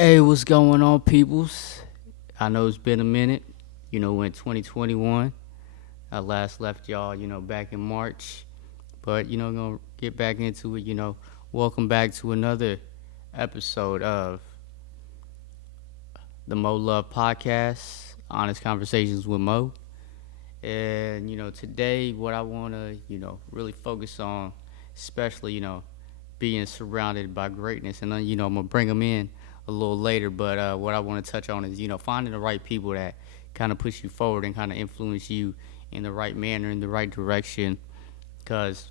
Hey, what's going on, peoples? I know it's been a minute. In 2021, I last left y'all, back in March. But, gonna get back into it, Welcome back to another episode of the Mo Love Podcast, Honest Conversations with Mo. And, today what I want to, really focus on, especially, being surrounded by greatness. And then, I'm going to bring them in a little later. But what I want to touch on is, finding the right people that kind of push you forward and kind of influence you in the right manner, in the right direction. Because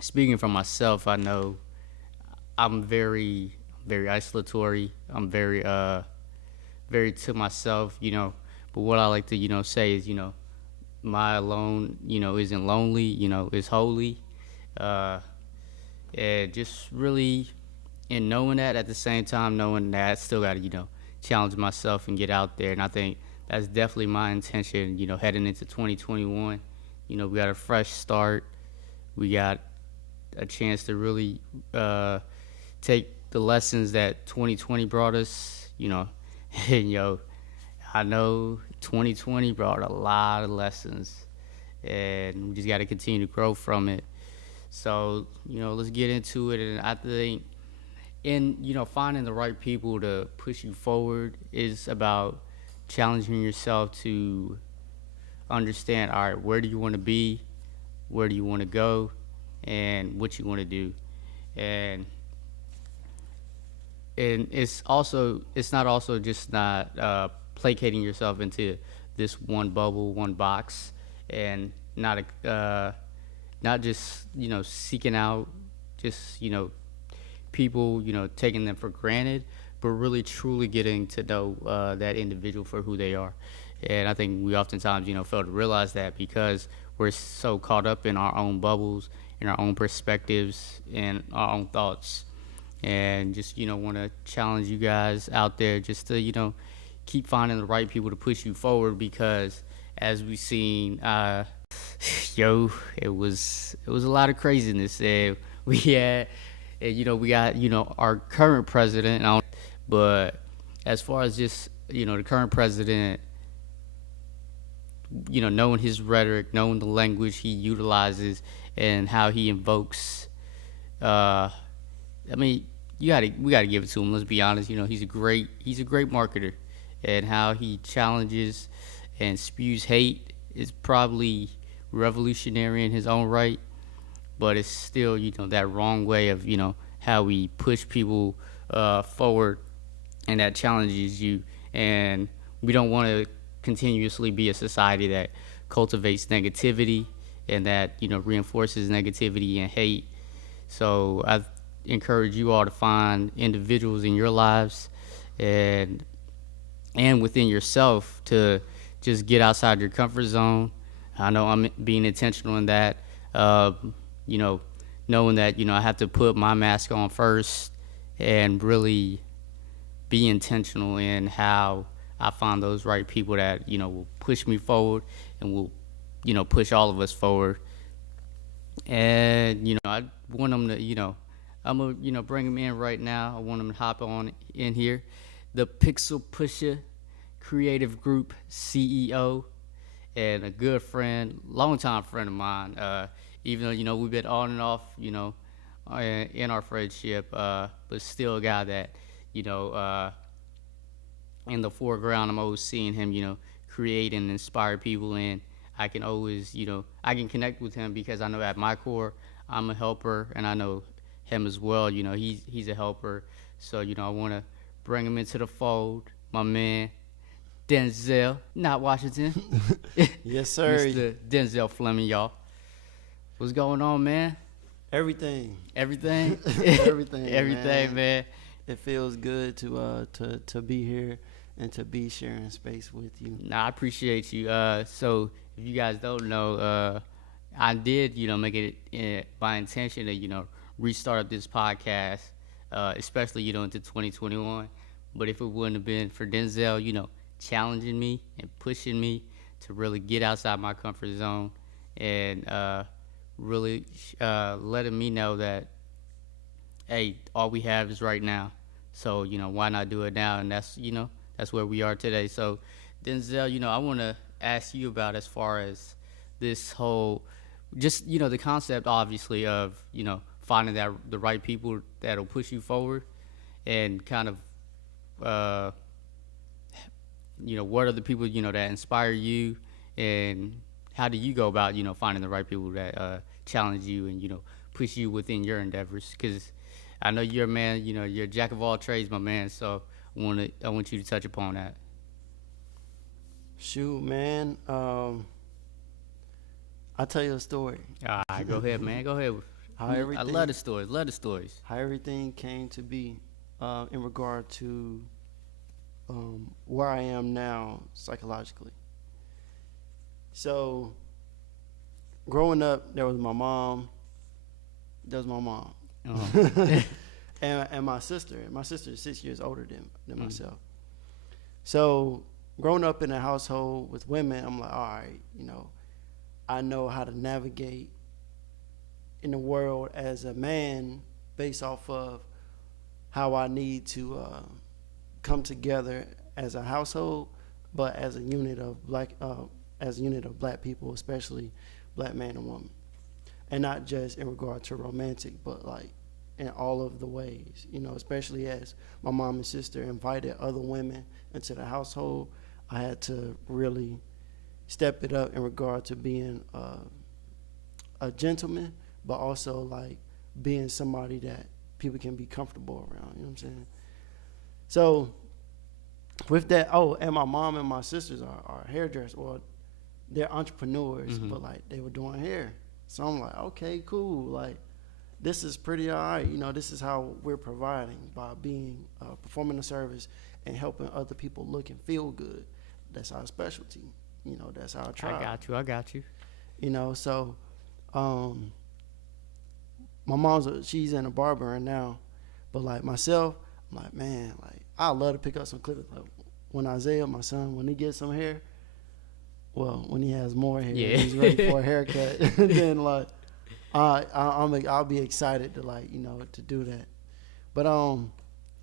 speaking for myself, I know I'm very, very isolatory. I'm very to myself, But what I like to, say is, my alone, isn't lonely, is holy. Uh, and just really, and knowing that at the same time, knowing that I still got to, challenge myself and get out there. And I think that's definitely my intention, heading into 2021. We got a fresh start. We got a chance to really take the lessons that 2020 brought us, and I know 2020 brought a lot of lessons, and we just got to continue to grow from it. So, let's get into it. And I think, finding the right people to push you forward is about challenging yourself to understand, all right, where do you want to be? Where do you want to go? And what you want to do? And it's not also just not placating yourself into this one bubble, one box, and not just seeking out just people, taking them for granted, but really truly getting to know that individual for who they are. And I think we oftentimes fail to realize that because we're so caught up in our own bubbles, in our own perspectives, and our own thoughts. And just want to challenge you guys out there just to keep finding the right people to push you forward, because as we've seen, it was a lot of craziness. And we had, we got our current president, but as far as just the current president, knowing his rhetoric, knowing the language he utilizes, and how he invokes, we gotta give it to him. Let's be honest. He's a great marketer, and how he challenges and spews hate is probably revolutionary in his own right. But it's still that wrong way of how we push people forward, and that challenges you. And we don't want to continuously be a society that cultivates negativity and that reinforces negativity and hate. So I encourage you all to find individuals in your lives and within yourself to just get outside your comfort zone. I know I'm being intentional in that, knowing that I have to put my mask on first and really be intentional in how I find those right people that will push me forward and will push all of us forward. And I want them to I'm gonna bring them in right now. I want them to hop on in here. The Pixel Pusher Creative Group CEO and a good friend, longtime friend of mine. Even though we've been on and off, in our friendship, but still a guy that in the foreground, I'm always seeing him, create and inspire people, and I can always, I can connect with him because I know at my core, I'm a helper, and I know him as well. He's a helper. So, I want to bring him into the fold. My man, Denzel, not Washington. Yes, sir. Mr. Denzel Fleming, y'all. What's going on, man? Everything. Everything? Everything. Everything, man. It feels good to be here and to be sharing space with you. Nah, I appreciate you. So if you guys don't know, I did, make it by intention to, restart up this podcast, especially, into 2021. But if it wouldn't have been for Denzel, challenging me and pushing me to really get outside my comfort zone and really letting me know that, hey, all we have is right now. So, why not do it now? And that's where we are today. So, Denzel, I want to ask you about as far as this whole, just, the concept, obviously, of, finding the right people that'll push you forward and kind of, uh, what are the people, that inspire you, and how do you go about, finding the right people that challenge you and, push you within your endeavors? Because I know you're a man, you're a jack of all trades, my man. So I want you to touch upon that. Shoot, man. I'll tell you a story. All right, go ahead, man. Go ahead. I love the stories. Love the stories. How everything came to be in regard to where I am now psychologically. So, growing up, there was my mom. Uh-huh. and my sister. My sister is 6 years older than myself. So, growing up in a household with women, I'm like, all right, I know how to navigate in the world as a man based off of how I need to come together as a household, but as a unit of black people, especially black man and woman, and not just in regard to romantic, but like in all of the ways, especially as my mom and sister invited other women into the household. I had to really step it up in regard to being a gentleman, but also like being somebody that people can be comfortable around. You know what I'm saying? So with that, and my mom and my sisters are hairdressers, or they're entrepreneurs, but like they were doing hair. So I'm like, okay, cool. Like this is pretty all right. This is how we're providing by being performing a service and helping other people look and feel good. That's our specialty. That's our tribe. I got you. So my she's in a barber right now, but like myself, I'm like, man, like I love to pick up some clippers. Like when Isaiah, my son, when he gets some hair, well, when he has more hair, he's ready for a haircut. Then like, I'll be excited to like to do that. But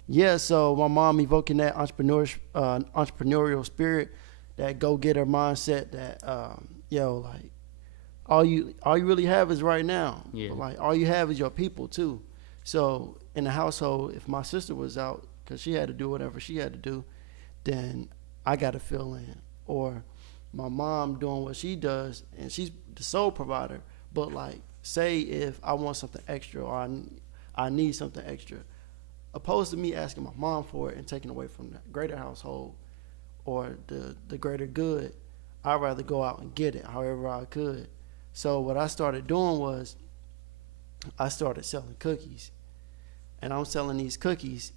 yeah. So my mom evoking that entrepreneurial spirit, that go-getter mindset. That like all you really have is right now. Yeah. But like all you have is your people too. So in the household, if my sister was out because she had to do whatever she had to do, then I got to fill in. Or my mom doing what she does, and she's the sole provider. But like, say if I want something extra, or I need something extra, opposed to me asking my mom for it and taking away from the greater household or the greater good, I'd rather go out and get it however I could. So what I started doing was I started selling cookies. And I'm selling these cookies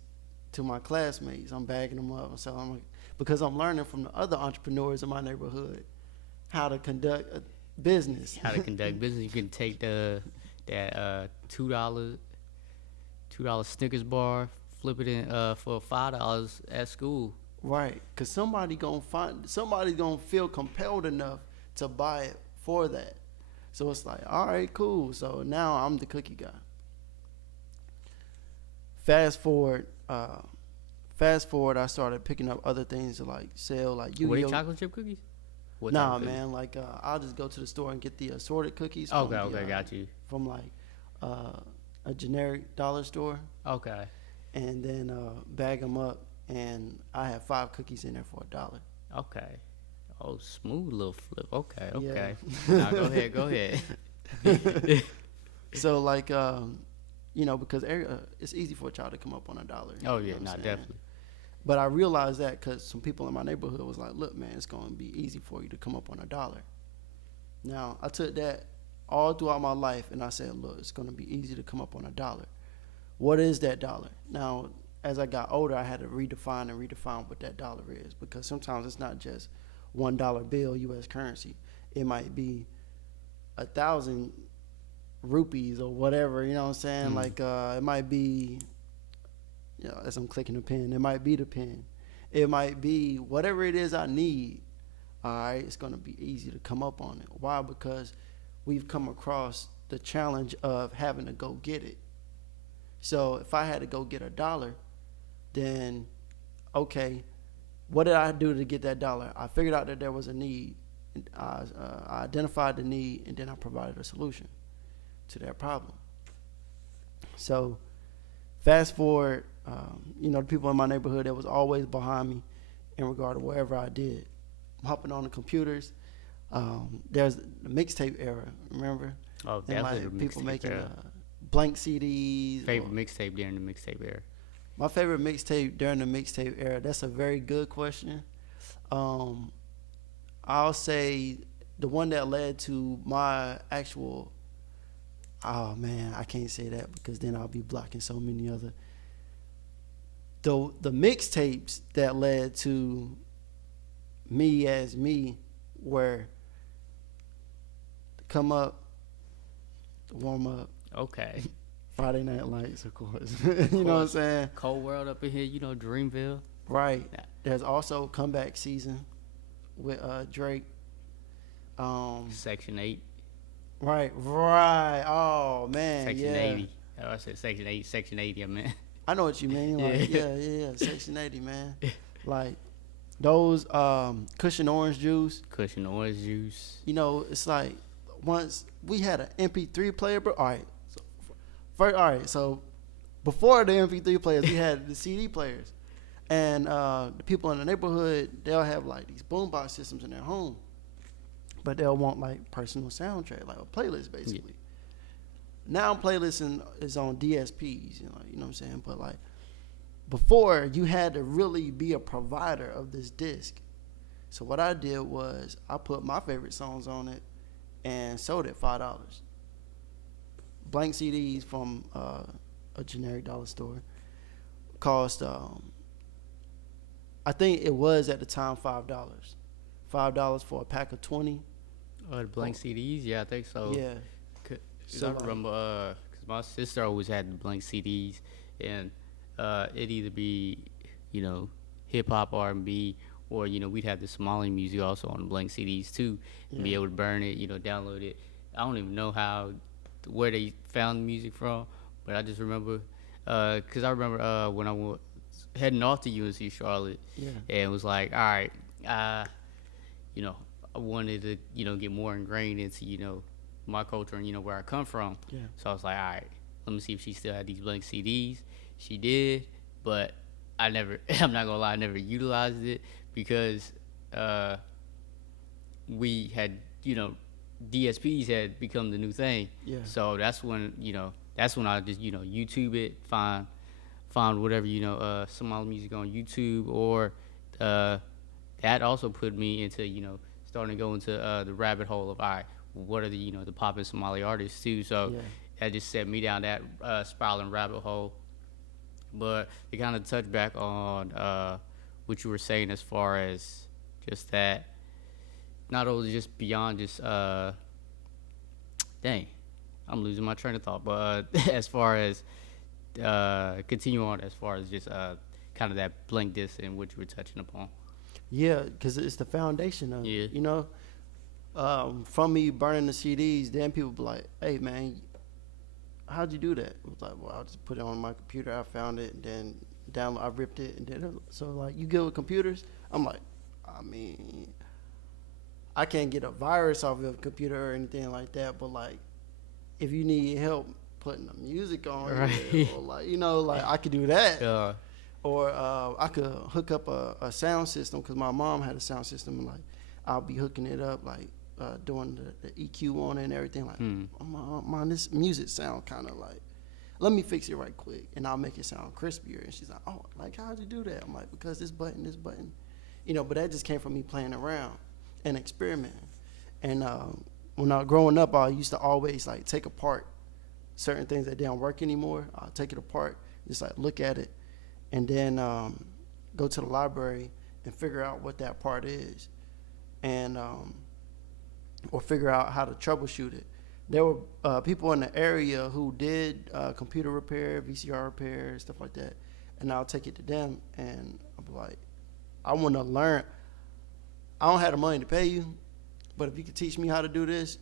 to my classmates. I'm bagging them up. I'm selling them because I'm learning from the other entrepreneurs in my neighborhood how to conduct a business. How to conduct business. You can take that $2 Snickers bar, flip it in for $5 at school. Right, because somebody's gonna feel compelled enough to buy it for that. So it's like, all right, cool. So now I'm the cookie guy. Fast forward, I started picking up other things to like sell, like Yu-Gi-Oh. Were they chocolate chip cookies? Nah, man. Like I'll just go to the store and get the assorted cookies. Okay, got you. From like a generic dollar store. Okay. And then bag them up, and I have 5 cookies in there for $1. Okay. Oh, smooth little flip. Okay. Yeah. Now go ahead. So like because it's easy for a child to come up on $1. Oh yeah, not definitely. But I realized that because some people in my neighborhood was like, look, man, it's going to be easy for you to come up on $1. Now, I took that all throughout my life, and I said, look, it's going to be easy to come up on $1. What is that dollar? Now, as I got older, I had to redefine what that dollar is, because sometimes it's not just $1 bill, U.S. currency. It might be 1,000 rupees or whatever, you know what I'm saying? Like, it might be, as I'm clicking the pen, it might be the pen. It might be whatever it is I need. All right, it's going to be easy to come up on it. Why? Because we've come across the challenge of having to go get it. So if I had to go get $1, then okay, what did I do to get that dollar? I figured out that there was a need. I identified the need, and then I provided a solution to that problem. So fast forward, the people in my neighborhood that was always behind me in regard to whatever I did. I'm hopping on the computers. There's the mixtape era, remember? Oh, and definitely like the people mixtape making era. Blank CDs. Favorite mixtape during the mixtape era? My favorite mixtape during the mixtape era. That's a very good question. I'll say the one that led to my actual. Oh man, I can't say that because then I'll be blocking so many other. The mixtapes that led to me as me were Come Up, Warm Up, Okay. Friday Night Lights, of course. You know what I'm saying? Cold World up in here, Dreamville. Right. Yeah. There's also Comeback Season with Drake. Section 8. Right. Oh man, Section yeah. 80. Oh, I said Section 8. Section 80, I meant. I know what you mean. Like, yeah. Section 80, man. Like those Cushion Orange Juice. Cushion Orange Juice. It's like once we had an MP3 player, bro. So before the MP3 players, we had the CD players, and the people in the neighborhood, they'll have like these boombox systems in their home, but they'll want like personal soundtrack, like a playlist basically. Yeah. Now playlisting is on DSPs, you know what I'm saying? But like before, you had to really be a provider of this disc. So what I did was I put my favorite songs on it and sold it $5. Blank CDs from a generic dollar store cost, I think it was at the time $5. $5 for a pack of 20. Oh, the blank CDs? Yeah, I think so. Yeah. So I remember, because my sister always had the blank CDs, and it'd either be, hip hop, R&B, or we'd have the Somali music also on the blank CDs too, and be able to burn it, download it. I don't even know where they found the music from, but I just remember, because I remember when I was heading off to UNC Charlotte, and it was like, all right, I wanted to, get more ingrained into, my culture and, where I come from. Yeah. So I was like, all right, let me see if she still had these blank CDs. She did, but I'm not gonna lie, I never utilized it because we had, DSPs had become the new thing. Yeah. So that's when I just, YouTube it, find whatever, Somali music on YouTube, or that also put me into, starting to go into the rabbit hole of, all right, what are the, the poppin' Somali artists too. So that just set me down that spiraling rabbit hole. But to kind of touch back on what you were saying as far as just that, not only just beyond just, dang, I'm losing my train of thought, but as far as, continue on as far as just kind of that blank disc and what you were touching upon. Yeah, because it's the foundation of it, from me burning the CDs, then people be like, hey, man, how'd you do that? I was like, well, I just put it on my computer. I found it, and then I ripped it, and then so like you good with computers? I'm like, I mean, I can't get a virus off of a computer or anything like that, but like, if you need help putting the music on, right, or like I could do that. Yeah. Or I could hook up a sound system because my mom had a sound system, and like I'll be hooking it up, like doing the EQ on it and everything. Like, man, this music sound kind of like, let me fix it right quick, and I'll make it sound crispier. And she's like, oh, like how'd you do that? I'm like, because this button, but that just came from me playing around and experimenting. And when I was growing up, I used to always like take apart certain things that didn't work anymore. I'll take it apart, just like look at it, and then go to the library and figure out what that part is, and or figure out how to troubleshoot it. There were people in the area who did computer repair, VCR repair, stuff like that, and I'll take it to them, and I'm like, I want to learn. I don't have the money to pay you, but if you could teach me how to do this,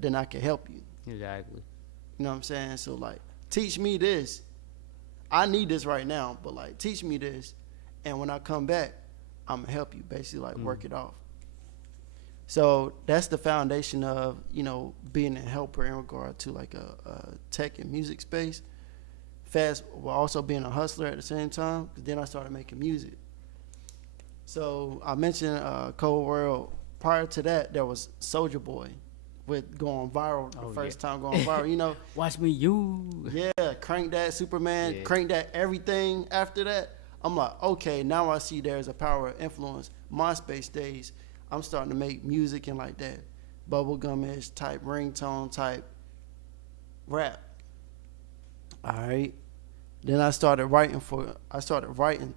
then I can help you. Exactly. You know what I'm saying? So like, teach me this, I need this right now, but like teach me this, and when I come back, I'm gonna help you. Basically, like work it off. So that's the foundation of, you know, being a helper in regard to like a tech and music space. Fast while also being a hustler at the same time, because then I started making music. So I mentioned Cold World. Prior to that, there was Soulja Boy with going viral, the first time going viral, you know. Watch me, you. Yeah, Crank That, Superman, Crank That, everything after that. I'm like, okay, now I see there's a power of influence. MySpace days, I'm starting to make music and like that bubblegum-ish type ringtone type rap. All right. Then I started writing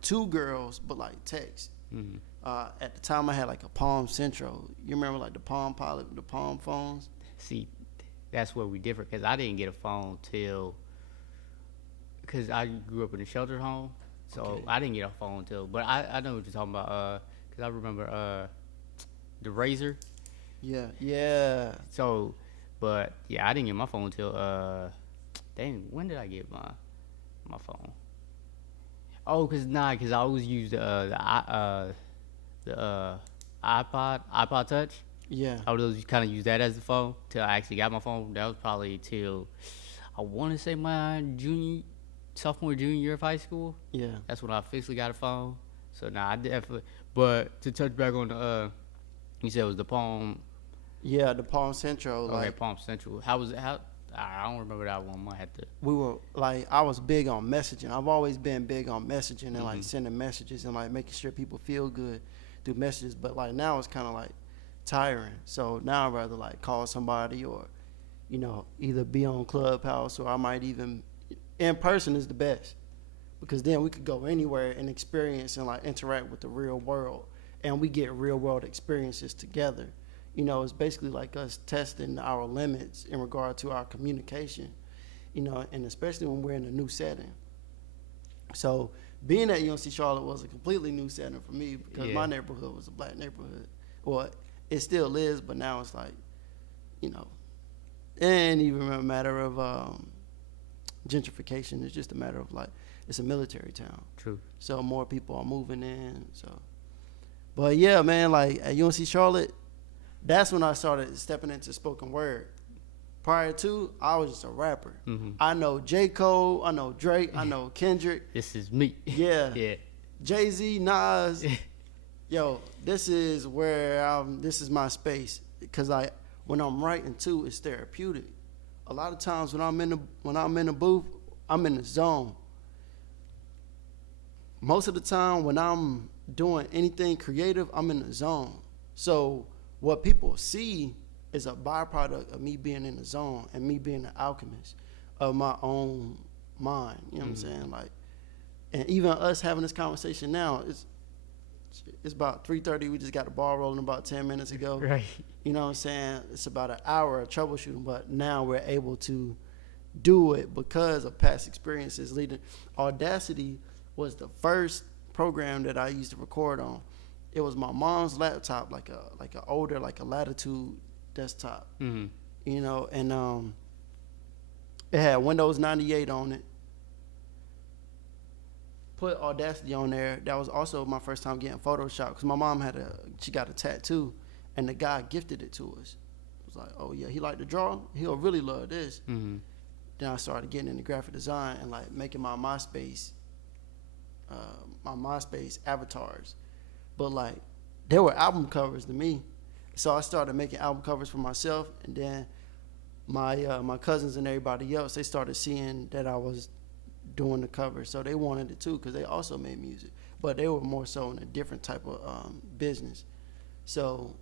to girls, but like text. Mm-hmm. At the time, I had like a Palm Central. You remember like the Palm Pilot, the Palm phones? See, that's where we differ, because I didn't get a phone till, because I grew up in a shelter home, so I didn't get a phone till, but I know what you're talking about, because I remember the Razor. Yeah. So, but yeah, I didn't get my phone till, dang, when did I get my phone? Oh, cause I always used the iPod Touch. Yeah. I would always kind of use that as the phone till I actually got my phone. That was probably till I want to say my sophomore, junior year of high school. Yeah. That's when I officially got a phone. So now I definitely. But to touch back on the, you said it was the Palm. Yeah, the Palm Central. Okay, like, Palm Central. How was it? I don't remember that one. I had to. We were like, I was big on messaging. I've always been big on messaging and like sending messages and like making sure people feel good through messages. But like now it's kind of like tiring. So now I'd rather like call somebody or, you know, either be on Clubhouse or I might even in person is the best, because then we could go anywhere and experience and like interact with the real world, and we get real world experiences together. You know, it's basically like us testing our limits in regard to our communication, you know, and especially when we're in a new setting. So being at UNC Charlotte was a completely new setting for me, because my neighborhood was a black neighborhood. Well, it still is, but now it's like, you know, it ain't even a matter of gentrification. It's just a matter of like, it's a military town. True. So more people are moving in. So, but yeah, man, like at UNC Charlotte, that's when I started stepping into spoken word. Prior to, I was just a rapper. Mm-hmm. I know J. Cole, I know Drake, I know Kendrick. This is me. Yeah. Yeah. Jay-Z, Nas. Yo, this is where this is my space, because when I'm writing too, it's therapeutic. A lot of times when I'm in the booth, I'm in the zone. Most of the time when I'm doing anything creative, I'm in the zone. So what people see is a byproduct of me being in the zone and me being an alchemist of my own mind. You know what I'm saying? Like, and even us having this conversation now, it's about 3:30. We just got the ball rolling about 10 minutes ago. Right. You know what I'm saying? It's about an hour of troubleshooting, but now we're able to do it because of past experiences leading. Audacity was the first program that I used to record on. It was my mom's laptop, like a older, like a Latitude desktop, you know, and it had Windows 98 on it. Put Audacity on there. That was also my first time getting Photoshop, because my mom she got a tattoo, and the guy gifted it to us. It was like, oh yeah, he liked to draw. He'll really love this. Mm-hmm. Then I started getting into graphic design and like making my MySpace avatars. But like, they were album covers to me. So I started making album covers for myself, and then my cousins and everybody else, they started seeing that I was doing the covers, so they wanted it too, because they also made music, but they were more so in a different type of business. So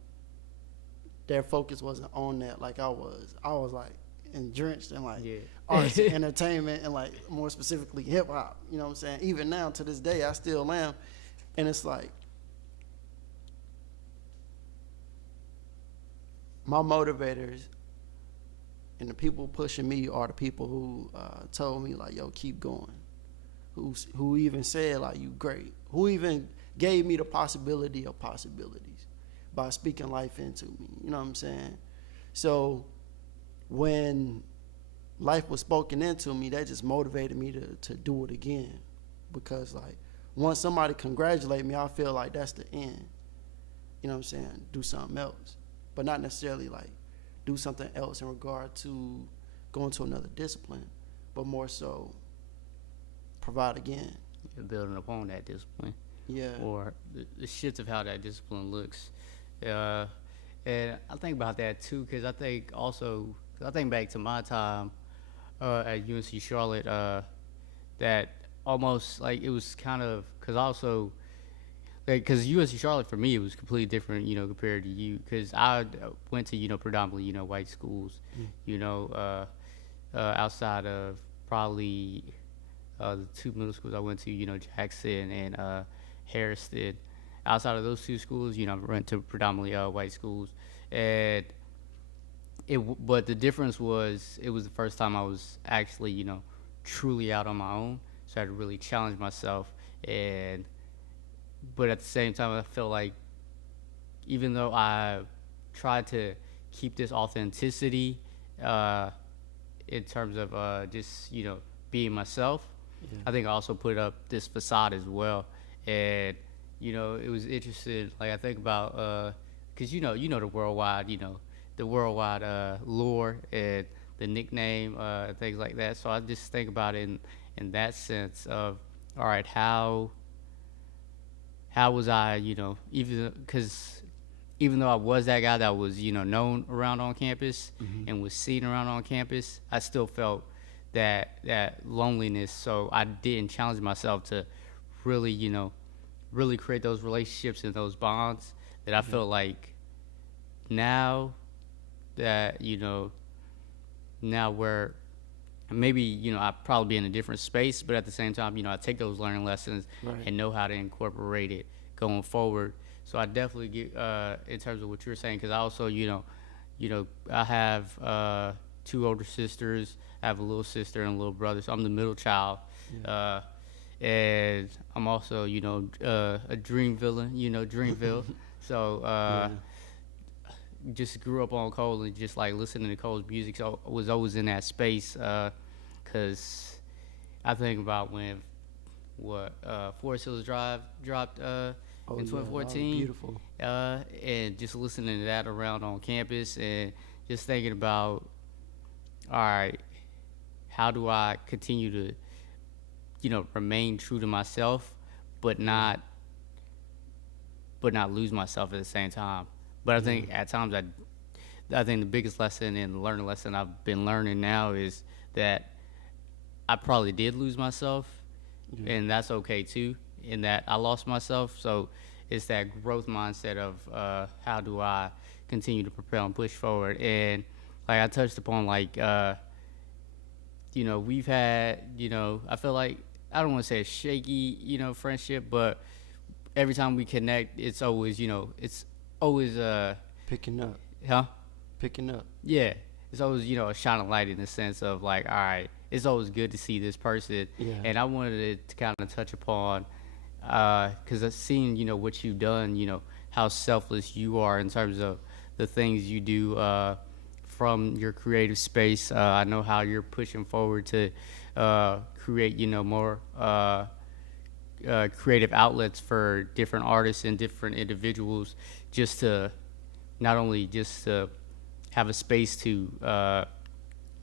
their focus wasn't on that like I was. I was like drenched in like arts and entertainment, and like more specifically hip hop. You know what I'm saying? Even now to this day, I still am, and it's like, my motivators and the people pushing me are the people who told me like, yo, keep going. Who even said like, you great. Who even gave me the possibility of possibilities by speaking life into me. You know what I'm saying? So when life was spoken into me, that just motivated me to do it again. Because like once somebody congratulate me, I feel like that's the end. You know what I'm saying? Do something else, but not necessarily like do something else in regard to going to another discipline, but more so provide again. You're building upon that discipline. Yeah. Or the shifts of how that discipline looks. And I think about that too, because I think back to my time at UNC Charlotte, that almost like it was kind of, because also, because UNC Charlotte for me, it was completely different, compared to you, because I went to, predominantly, white schools, outside of probably the two middle schools I went to, Jackson and Harrison. Outside of those two schools, I went to predominantly white schools, and but the difference was it was the first time I was actually, truly out on my own, so I had to really challenge myself, but at the same time, I felt like even though I tried to keep this authenticity in terms of just, being myself, I think I also put up this facade as well. And, it was interesting. Like I think about, cause the worldwide lore and the nickname, things like that. So I just think about it in that sense of, all right, how was I, even though I was that guy that was, known around on campus and was seen around on campus, I still felt that loneliness. So I didn't challenge myself to really create those relationships and those bonds that I feel like now that, now where maybe, I'd probably be in a different space, but at the same time, I take those learning lessons and know how to incorporate it going forward. So I definitely get, in terms of what you're saying, because I also, I have two older sisters. I have a little sister and a little brother, so I'm the middle child. And I'm also, a dream villain, Dreamville. So just grew up on Cole and just like listening to Cole's music. So I was always in that space, because I think about when Forest Hills Drive dropped in 2014. Beautiful. And just listening to that around on campus and just thinking about, all right, how do I continue to, remain true to myself, but not lose myself at the same time. But I think at times I think the biggest lesson and the learning lesson I've been learning now is that I probably did lose myself, and that's okay too, in that I lost myself. So it's that growth mindset of how do I continue to propel and push forward. And like I touched upon, like, we've had, I feel like, I don't want to say a shaky, friendship, but every time we connect, it's always, Picking up. Huh? Picking up. Yeah. It's always, a shining light in the sense of like, all right, it's always good to see this person. Yeah. And I wanted to kind of touch upon, because I've seen, what you've done, how selfless you are in terms of the things you do from your creative space. I know how you're pushing forward to create, more creative outlets for different artists and different individuals, just to not only just to have a space to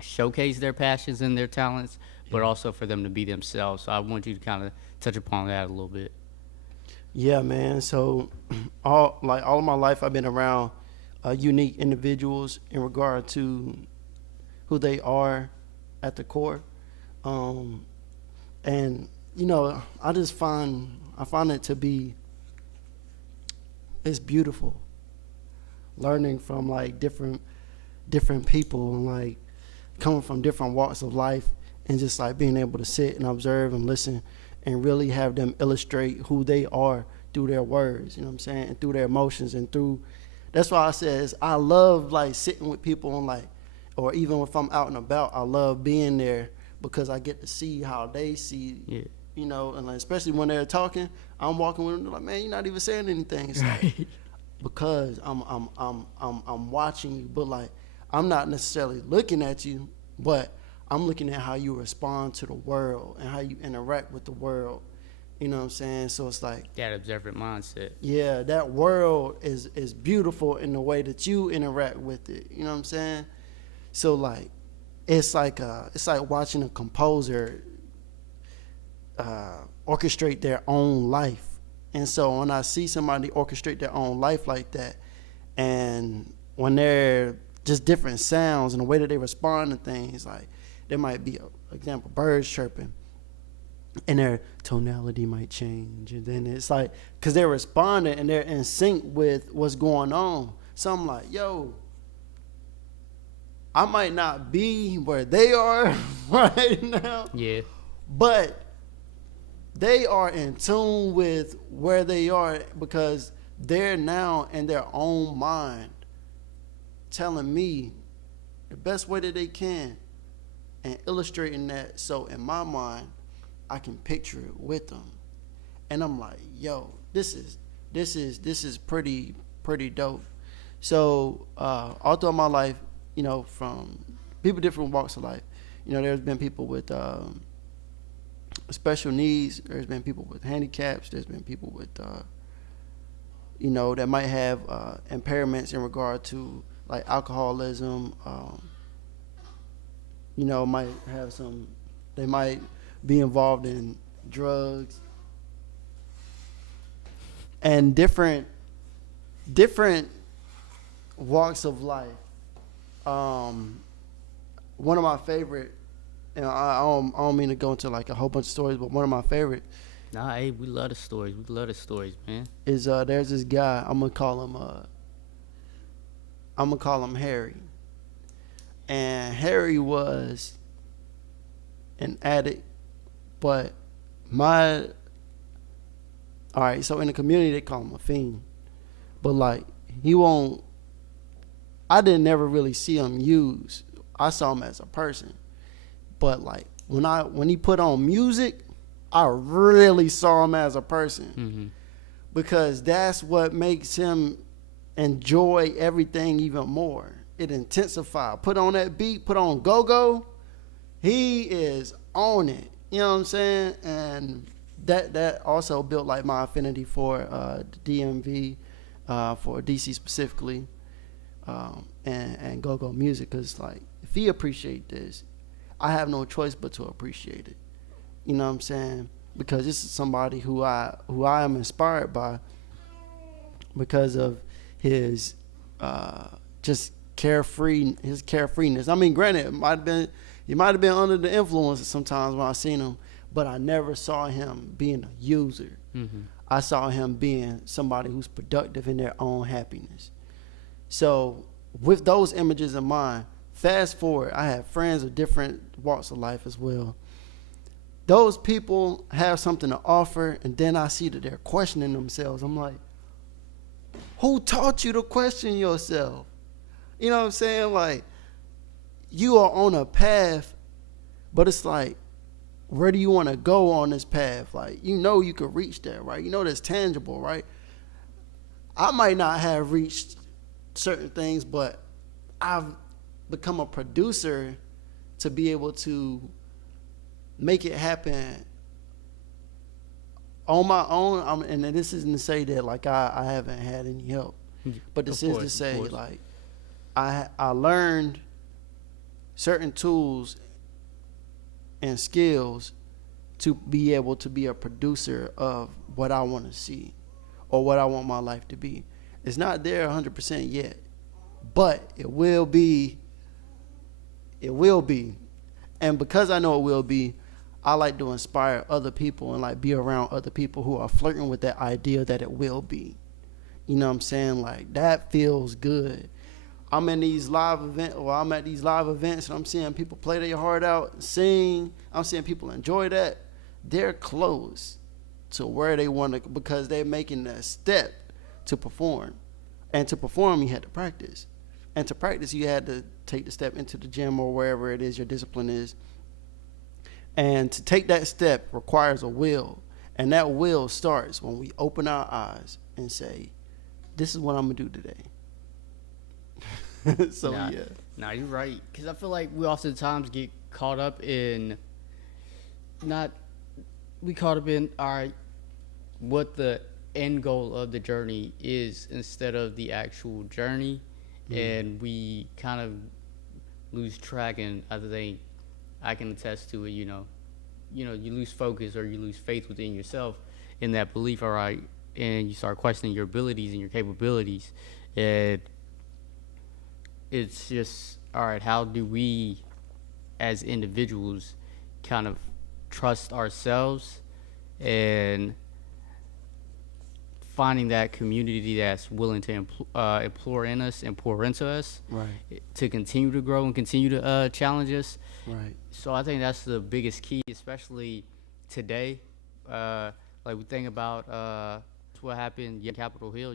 showcase their passions and their talents, but also for them to be themselves. So I want you to kind of touch upon that a little bit. Yeah, man. So all of my life I've been around unique individuals in regard to who they are at the core. And I find it to be, it's beautiful learning from like different people and like coming from different walks of life, and just like being able to sit and observe and listen and really have them illustrate who they are through their words, and through their emotions, and through, that's why I says I love like sitting with people and like, or even if I'm out and about, I love being there because I get to see how they see, and like, especially when they're talking, I'm walking with them like, man, you're not even saying anything. It's like, because I'm watching you, but like I'm not necessarily looking at you, but I'm looking at how you respond to the world and how you interact with the world. You know what I'm saying? So it's like That observant mindset. yeah, that world is beautiful in the way that you interact with it. You know what I'm saying? So like it's like watching a composer orchestrate their own life. And so when I see somebody orchestrate their own life like that, and when they're just different sounds and the way that they respond to things, like there might be, example, birds chirping, and their tonality might change, and then it's like because they're responding and they're in sync with what's going on. So I'm like, yo, I might not be where they are right now, Yeah. but they are in tune with where they are because they're now in their own mind telling me the best way that they can and illustrating that. So in my mind, I can picture it with them. And I'm like, yo, this is pretty dope. So all throughout my life, you know, from people different walks of life, you know, there's been people with special needs. There's been people with handicaps. There's been people with, you know, that might have impairments in regard to like alcoholism. You know, might have some. They might be involved in drugs and different walks of life. One of my favorite, you know, I don't mean to go into like a whole bunch of stories, but one of my favorite Nah, hey, we love the stories. We love the stories, man. is there's this guy. I'm gonna call him Harry, and Harry was an addict, but all right. So in the community they call him a fiend, but like he won't. I didn't never really see him use. I saw him as a person. But like when he put on music, I really saw him as a person. Mm-hmm. Because that's what makes him enjoy everything even more. It intensifies. Put on that beat, put on go-go, he is on it. You know what I'm saying? And that also built like my affinity for the DMV, for DC specifically, and go-go music. Because like if he appreciate this, I have no choice but to appreciate it. You know what I'm saying? Because this is somebody who I am inspired by because of his just carefreeness. I mean, granted, he might have been under the influence sometimes when I seen him, but I never saw him being a user. Mm-hmm. I saw him being somebody who's productive in their own happiness. So with those images in mind, fast forward, I have friends of different walks of life as well. Those people have something to offer, and then I see that they're questioning themselves. I'm like, who taught you to question yourself? You know what I'm saying? Like, you are on a path, but it's like, where do you want to go on this path? Like, you know you could reach there, right? You know that's tangible, right? I might not have reached certain things, but I've become a producer to be able to make it happen on my own. And this isn't to say that like I haven't had any help, but this is to say like I learned certain tools and skills to be able to be a producer of what I want to see or what I want my life to be. It's not there 100% yet, but it will be. It will be. And because I know it will be, I like to inspire other people and like be around other people who are flirting with that idea that it will be. You know what I'm saying? Like that feels good. I'm at these live events and I'm seeing people play their heart out, sing. I'm seeing people enjoy that. They're close to where they want to because they're making that step to perform. And to perform, you had to practice. And to practice, you had to take the step into the gym or wherever it is your discipline is. And to take that step requires a will. And that will starts when we open our eyes and say, this is what I'm going to do today. So, nah, yeah. Nah, you're right. Because I feel like we oftentimes get caught up in not we caught up in our what the end goal of the journey is instead of the actual journey, and we kind of lose track. And I think I can attest to it. You lose focus or you lose faith within yourself in that belief. All right, and you start questioning your abilities and your capabilities, and it's just all right. How do we, as individuals, kind of trust ourselves and finding that community that's willing to implore in us and pour into us, Right. to continue to grow and continue to challenge us. Right. So I think that's the biggest key, especially today. Like we think about what happened in Capitol Hill.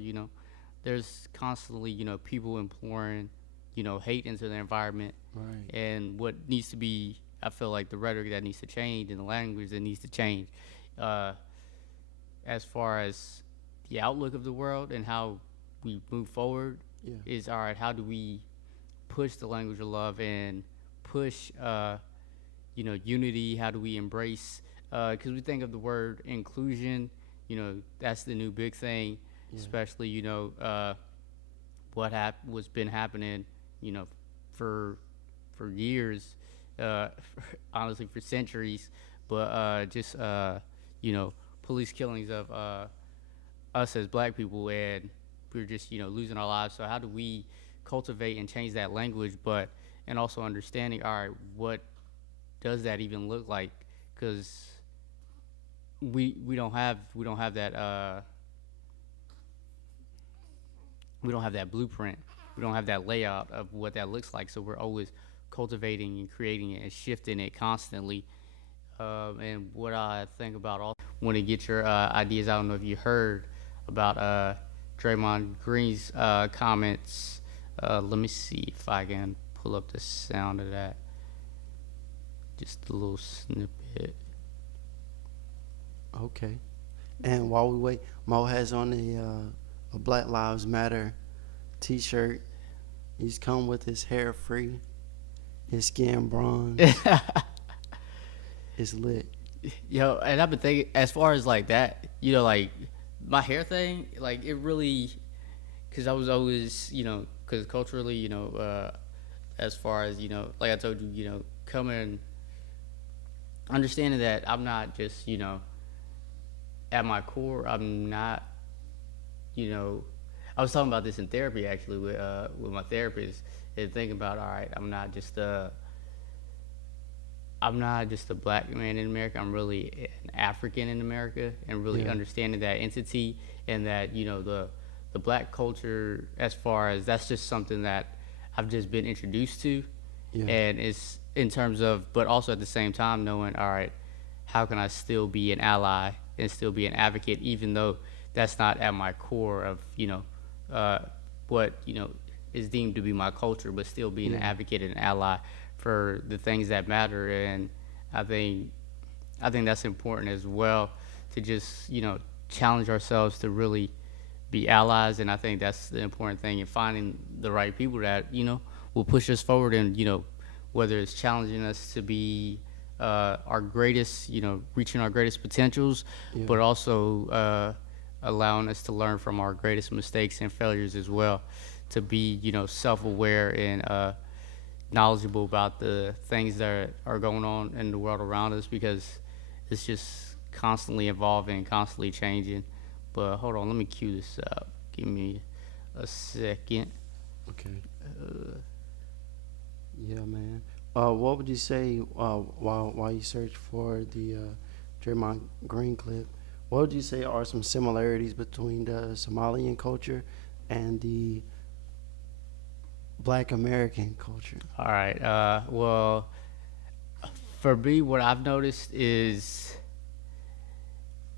There's constantly people imploring hate into the environment, Right. and what needs to be, I feel like the rhetoric that needs to change and the language that needs to change, as far as the outlook of the world and how we move forward, Yeah. is all right. How do we push the language of love and push unity? How do we embrace, because we think of the word inclusion, that's the new big thing. Yeah. Especially what's been happening for years, honestly for centuries, but just police killings of us as black people, and we're just losing our lives. So how do we cultivate and change that language, and also understanding, all right, what does that even look like? Because we don't have that we don't have that blueprint. We don't have that layout of what that looks like. So we're always cultivating and creating it and shifting it constantly. And what I think about all, want to get your ideas. I don't know if you heard about Draymond Green's comments. Let me see if I can pull up the sound of that. Just a little snippet. Okay. And while we wait, Mo has on a Black Lives Matter T-shirt. He's come with his hair free, his skin bronze. It's lit. Yo, and I've been thinking, as far as like that, like my hair thing, like it really, because I was always, because culturally, as far as, like I told you, coming, understanding that I'm not just, at my core, I'm not, I was talking about this in therapy actually with my therapist, and thinking about, all right, I'm not just a black man in America. I'm really an African in America, and really understanding that entity, and that the black culture, as far as that's just something that I've just been introduced to, and it's in terms of, but also at the same time knowing, all right, how can I still be an ally and still be an advocate, even though that's not at my core of what is deemed to be my culture, but still being an advocate and an ally for the things that matter. And I think that's important as well, to just challenge ourselves to really be allies. And I think that's the important thing in finding the right people that will push us forward, and whether it's challenging us to be our greatest, reaching our greatest potentials, but also allowing us to learn from our greatest mistakes and failures as well, to be self-aware and knowledgeable about the things that are going on in the world around us, because it's just constantly evolving, constantly changing. But hold on, let me cue this up. Give me a second. Okay. Yeah, man. What would you say while you search for the Draymond Green clip? What would you say are some similarities between the Somalian culture and the Black American culture? All right. Well, for me, what I've noticed is,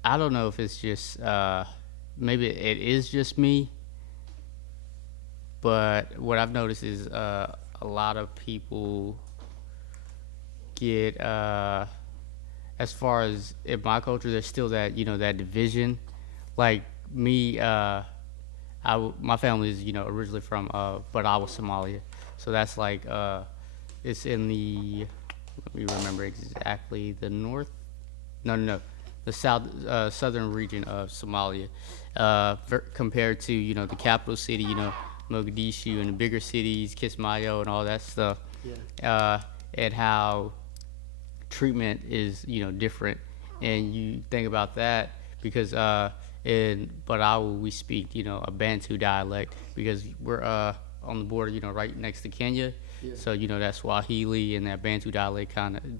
I don't know if it's just, maybe it is just me, but what I've noticed is a lot of people get, as far as in my culture, there's still that, that division. Like me, my family is, originally from Badawa, Somalia. So that's like, it's in the, let me remember exactly, the north, no, the southern region of Somalia, compared to, the capital city, Mogadishu, and the bigger cities, Kismayo, and all that stuff, Yeah. uh, and how treatment is, different. And you think about that because in Barawa we speak, a Bantu dialect because we're on the border, right next to Kenya. Yeah. So, that Swahili and that Bantu dialect,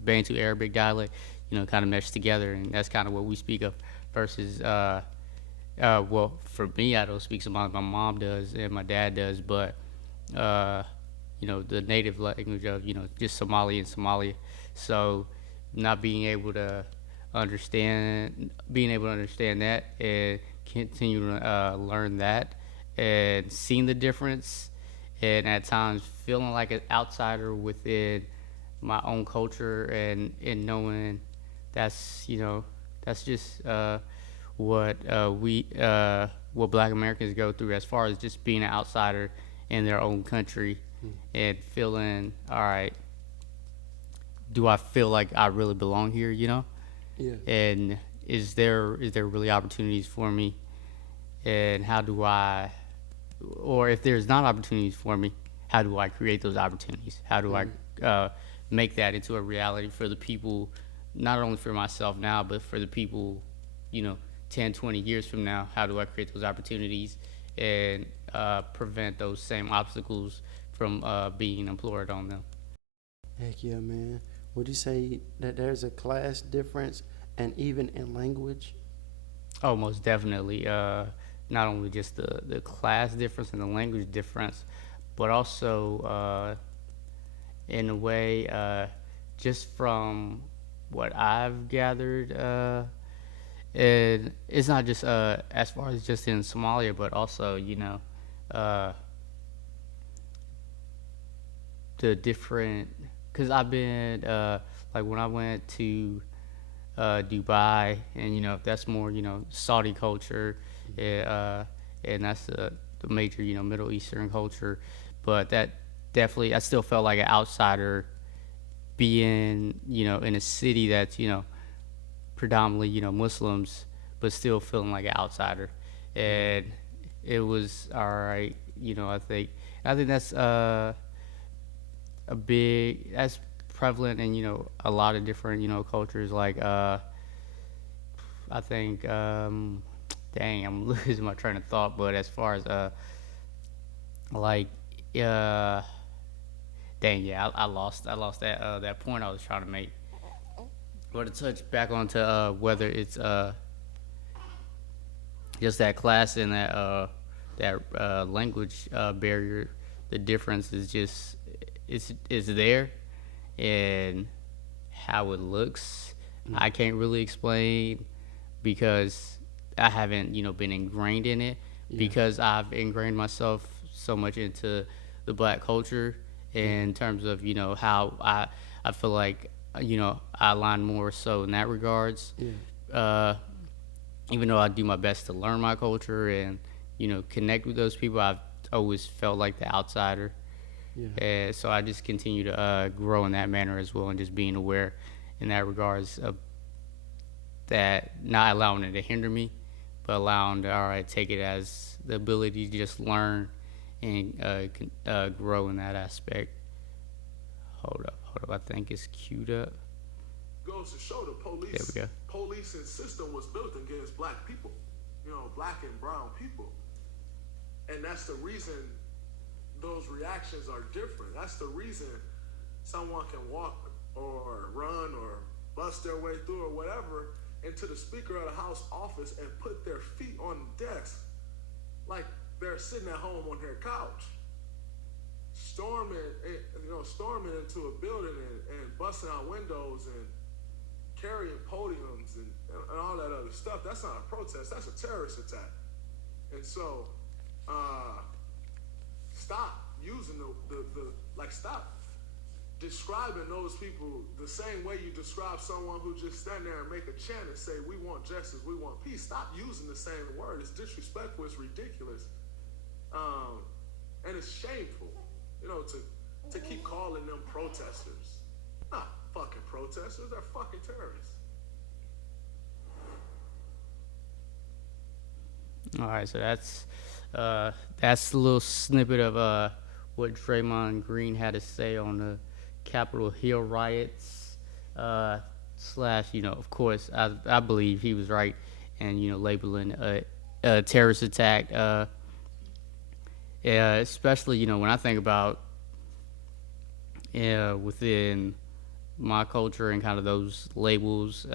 Bantu Arabic dialect, kind of mesh together, and that's kind of what we speak of versus, well, for me, I don't speak Somali. My mom does and my dad does, but, the native language of, just Somali and Somalia. So, not being able to understand that and continue to learn that and seeing the difference, and at times feeling like an outsider within my own culture, and knowing that's that's just what Black Americans go through as far as just being an outsider in their own country, and feeling, all right, do I feel like I really belong here, Yeah. and is there really opportunities for me, and how do I, or if there's not opportunities for me, how do I create those opportunities? How do I make that into a reality for the people, not only for myself now, but for the people, 10, 20 years from now? How do I create those opportunities and prevent those same obstacles from being employed on them? Heck yeah, man. Would you say that there's a class difference and even in language? Oh, most definitely. Not only just the class difference and the language difference, but also in a way, just from what I've gathered, and it's not just as far as just in Somalia, but also, the different, because I've been, like when I went to Dubai, and that's more Saudi culture, and that's the major Middle Eastern culture, but that definitely I still felt like an outsider being in a city that's predominantly Muslims, but still feeling like an outsider, and it was all right. I think that's that's prevalent in a lot of different cultures, like I think dang, I'm losing my train of thought, but as far as like dang, yeah, I lost that that point I was trying to make. But to touch back onto whether it's just that class and that language barrier, the difference is just it's there, and how it looks, I can't really explain because I haven't been ingrained in it, because I've ingrained myself so much into the Black culture in terms of how I feel like I align more so in that regards. Even though I do my best to learn my culture and connect with those people, I've always felt like the outsider. And so I just continue to grow in that manner as well, and just being aware in that regards of that, not allowing it to hinder me, but allowing to, all right, take it as the ability to just learn and grow in that aspect. Hold up, I think it's queued up. Goes to show the policing system was built against Black people, Black and brown people. And that's the reason those reactions are different. That's the reason someone can walk or run or bust their way through or whatever into the Speaker of the House office and put their feet on the desk like they're sitting at home on their couch, storming into a building and busting out windows and carrying podiums and all that other stuff. That's not a protest, that's a terrorist attack. And so stop using stop describing those people the same way you describe someone who just stand there and make a chant and say, we want justice, we want peace. Stop using the same word. It's disrespectful, it's ridiculous, and it's shameful, to keep calling them protesters. Nah, fucking protesters. They're fucking terrorists. All right, so that's a little snippet of what Draymond Green had to say on the Capitol Hill riots. Slash, of course, I believe he was right, and labeling a terrorist attack. Especially when I think about within my culture and kind of those labels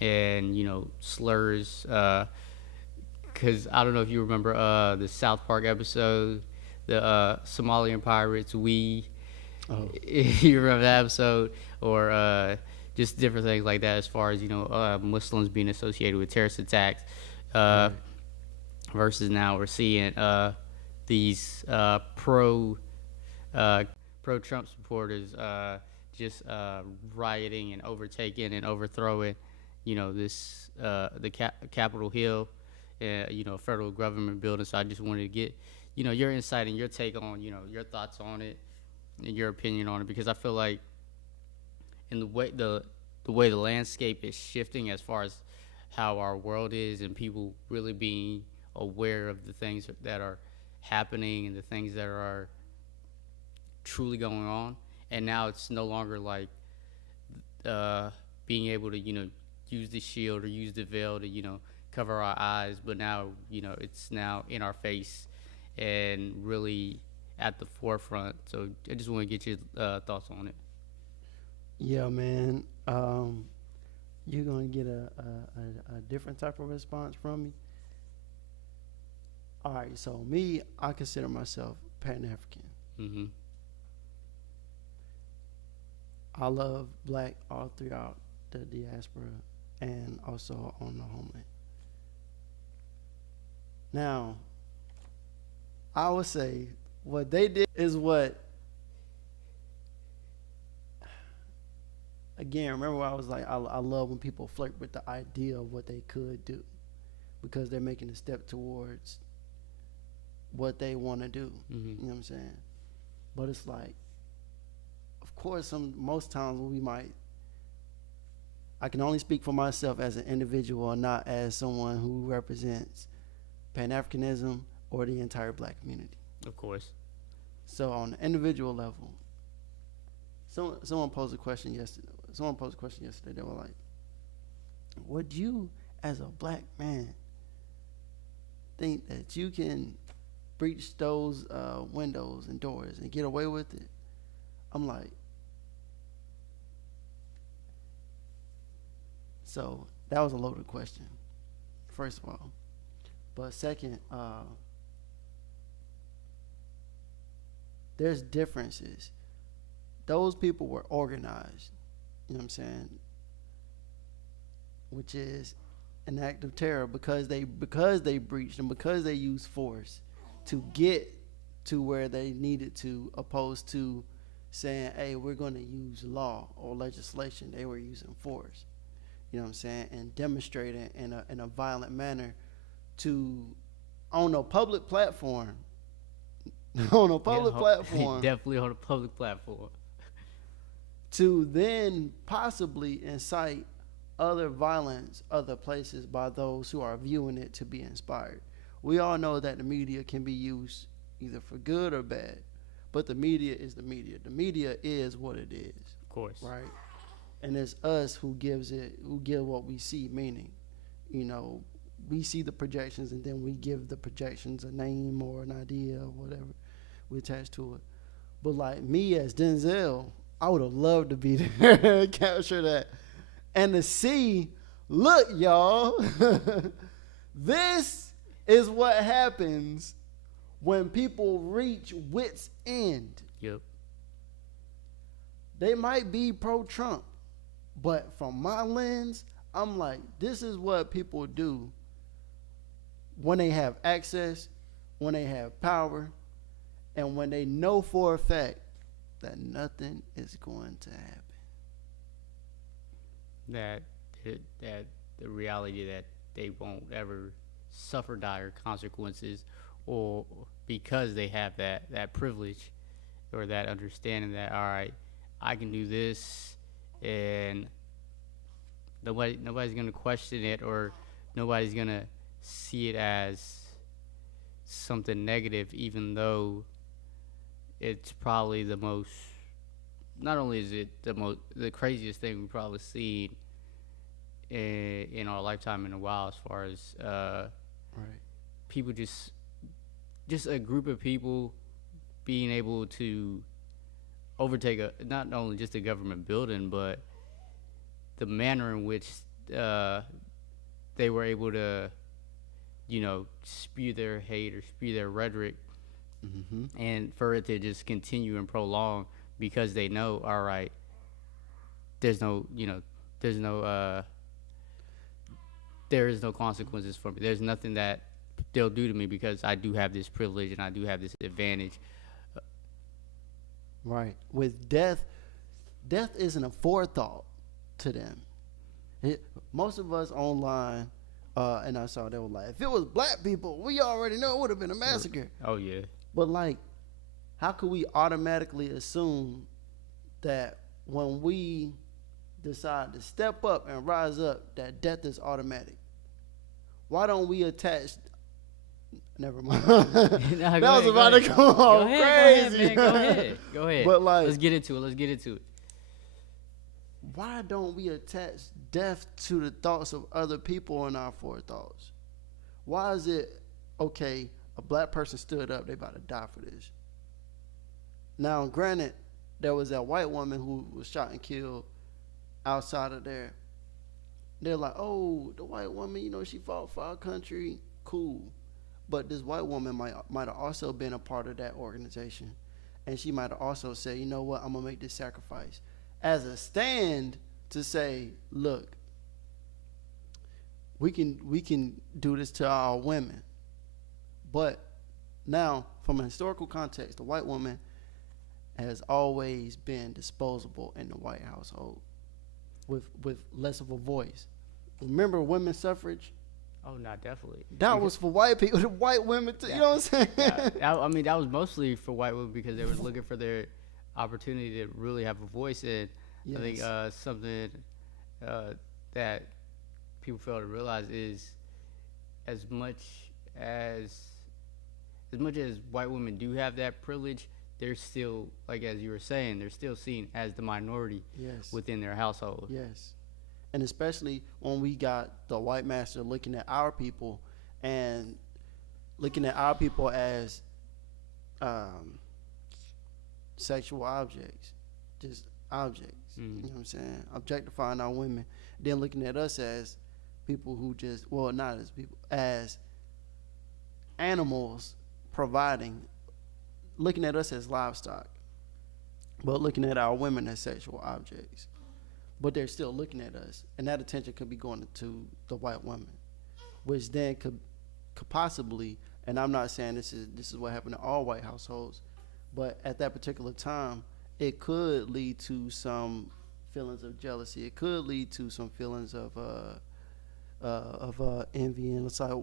and slurs. Because I don't know if you remember the South Park episode, the Somalian pirates. Oh. You remember that episode, or just different things like that, as far as Muslims being associated with terrorist attacks. Right. Versus now we're seeing these pro-Trump supporters just rioting and overtaking and overthrowing, this the Capitol Hill. Federal government building. So I just wanted to get, your insight and your take on, your thoughts on it and your opinion on it, because I feel like in the way the landscape is shifting as far as how our world is, and people really being aware of the things that are happening and the things that are truly going on. And now it's no longer like being able to, use the shield or use the veil to, cover our eyes, but now it's now in our face and really at the forefront. So I just want to get your thoughts on it. Yeah, man. You're gonna get a different type of response from me. All right, so me, I consider myself Pan-African. Mm-hmm. I love black all throughout the diaspora and also on the homeland. Now, I would say what they did is what, again, remember I was like, I love when people flirt with the idea of what they could do, because they're making a step towards what they want to do. Mm-hmm. You know what I'm saying? But it's like, of course, most times I can only speak for myself as an individual and not as someone who represents Pan-Africanism or the entire black community. Of course. So on the individual level, someone posed a question yesterday. They were like, would you, as a black man, think that you can breach those windows and doors and get away with it? I'm like, so that was a loaded question, first of all. But second, there's differences. Those people were organized, you know what I'm saying, which is an act of terror because they breached and because they used force to get to where they needed to, opposed to saying, hey, we're going to use law or legislation. They were using force, you know what I'm saying, and demonstrating in a violent manner to, on a public platform, definitely on a public platform, to then possibly incite other violence other places by those who are viewing it to be inspired. We all know that the media can be used either for good or bad, but the media is the media. The media is what it is. Of course. Right? And it's us who give what we see meaning. We see the projections and then we give the projections a name or an idea or whatever we attach to it. But like me as Denzel, I would have loved to be there and capture that. And to see, look, y'all, this is what happens when people reach wit's end. Yep. They might be pro-Trump, but from my lens, I'm like, this is what people do when they have access, when they have power, and when they know for a fact that nothing is going to happen. That the reality that they won't ever suffer dire consequences, or because they have that privilege or that understanding that, all right, I can do this and nobody's gonna question it, or nobody's gonna see it as something negative, even though it's probably the most. Not only is it the craziest thing we've probably seen in our lifetime in a while, as far as Right. people just a group of people being able to overtake not only just a government building, but the manner in which they were able to, spew their hate or spew their rhetoric, and for it to just continue and prolong, because they know, all right, there's no, there is no consequences for me. There's nothing that they'll do to me because I do have this privilege and I do have this advantage. Right. With death isn't a forethought to them. Most of us online, and I saw they were like, if it was black people, we already know it would have been a massacre. Oh, yeah. But like, how could we automatically assume that when we decide to step up and rise up, that death is automatic? Why don't we attach? Never mind. That was about to come off crazy. Go ahead. But like, let's get into it. Why don't we attach death to the thoughts of other people in our forethoughts? Why is it okay? A black person stood up, they about to die for this. Now, granted, there was that white woman who was shot and killed outside of there. They're like, oh, the white woman, she fought for our country. Cool. But this white woman might have also been a part of that organization. And she might have also said, you know what, I'm going to make this sacrifice. As a stand to say, look, we can do this to our women. But now, from a historical context, the white woman has always been disposable in the white household with less of a voice. Remember women's suffrage? Oh, no, definitely. That was for white people, the white women too, you know what I'm saying? I mean, that was mostly for white women because they were looking for their opportunity to really have a voice. And yes. I think something that people fail to realize is as much as white women do have that privilege, they're still, like as you were saying, they're still seen as the minority within their household. Yes. And especially when we got the white master looking at our people and looking at our people as sexual objects, just objects. You know what I'm saying? Objectifying our women. Then looking at us as people who just, well, not as people, as animals providing, looking at us as livestock, but looking at our women as sexual objects. But they're still looking at us, and that attention could be going to the white woman, which then could possibly, and I'm not saying this is what happened in all white households, but at that particular time, it could lead to some feelings of jealousy. It could lead to some feelings of envy, and it's like,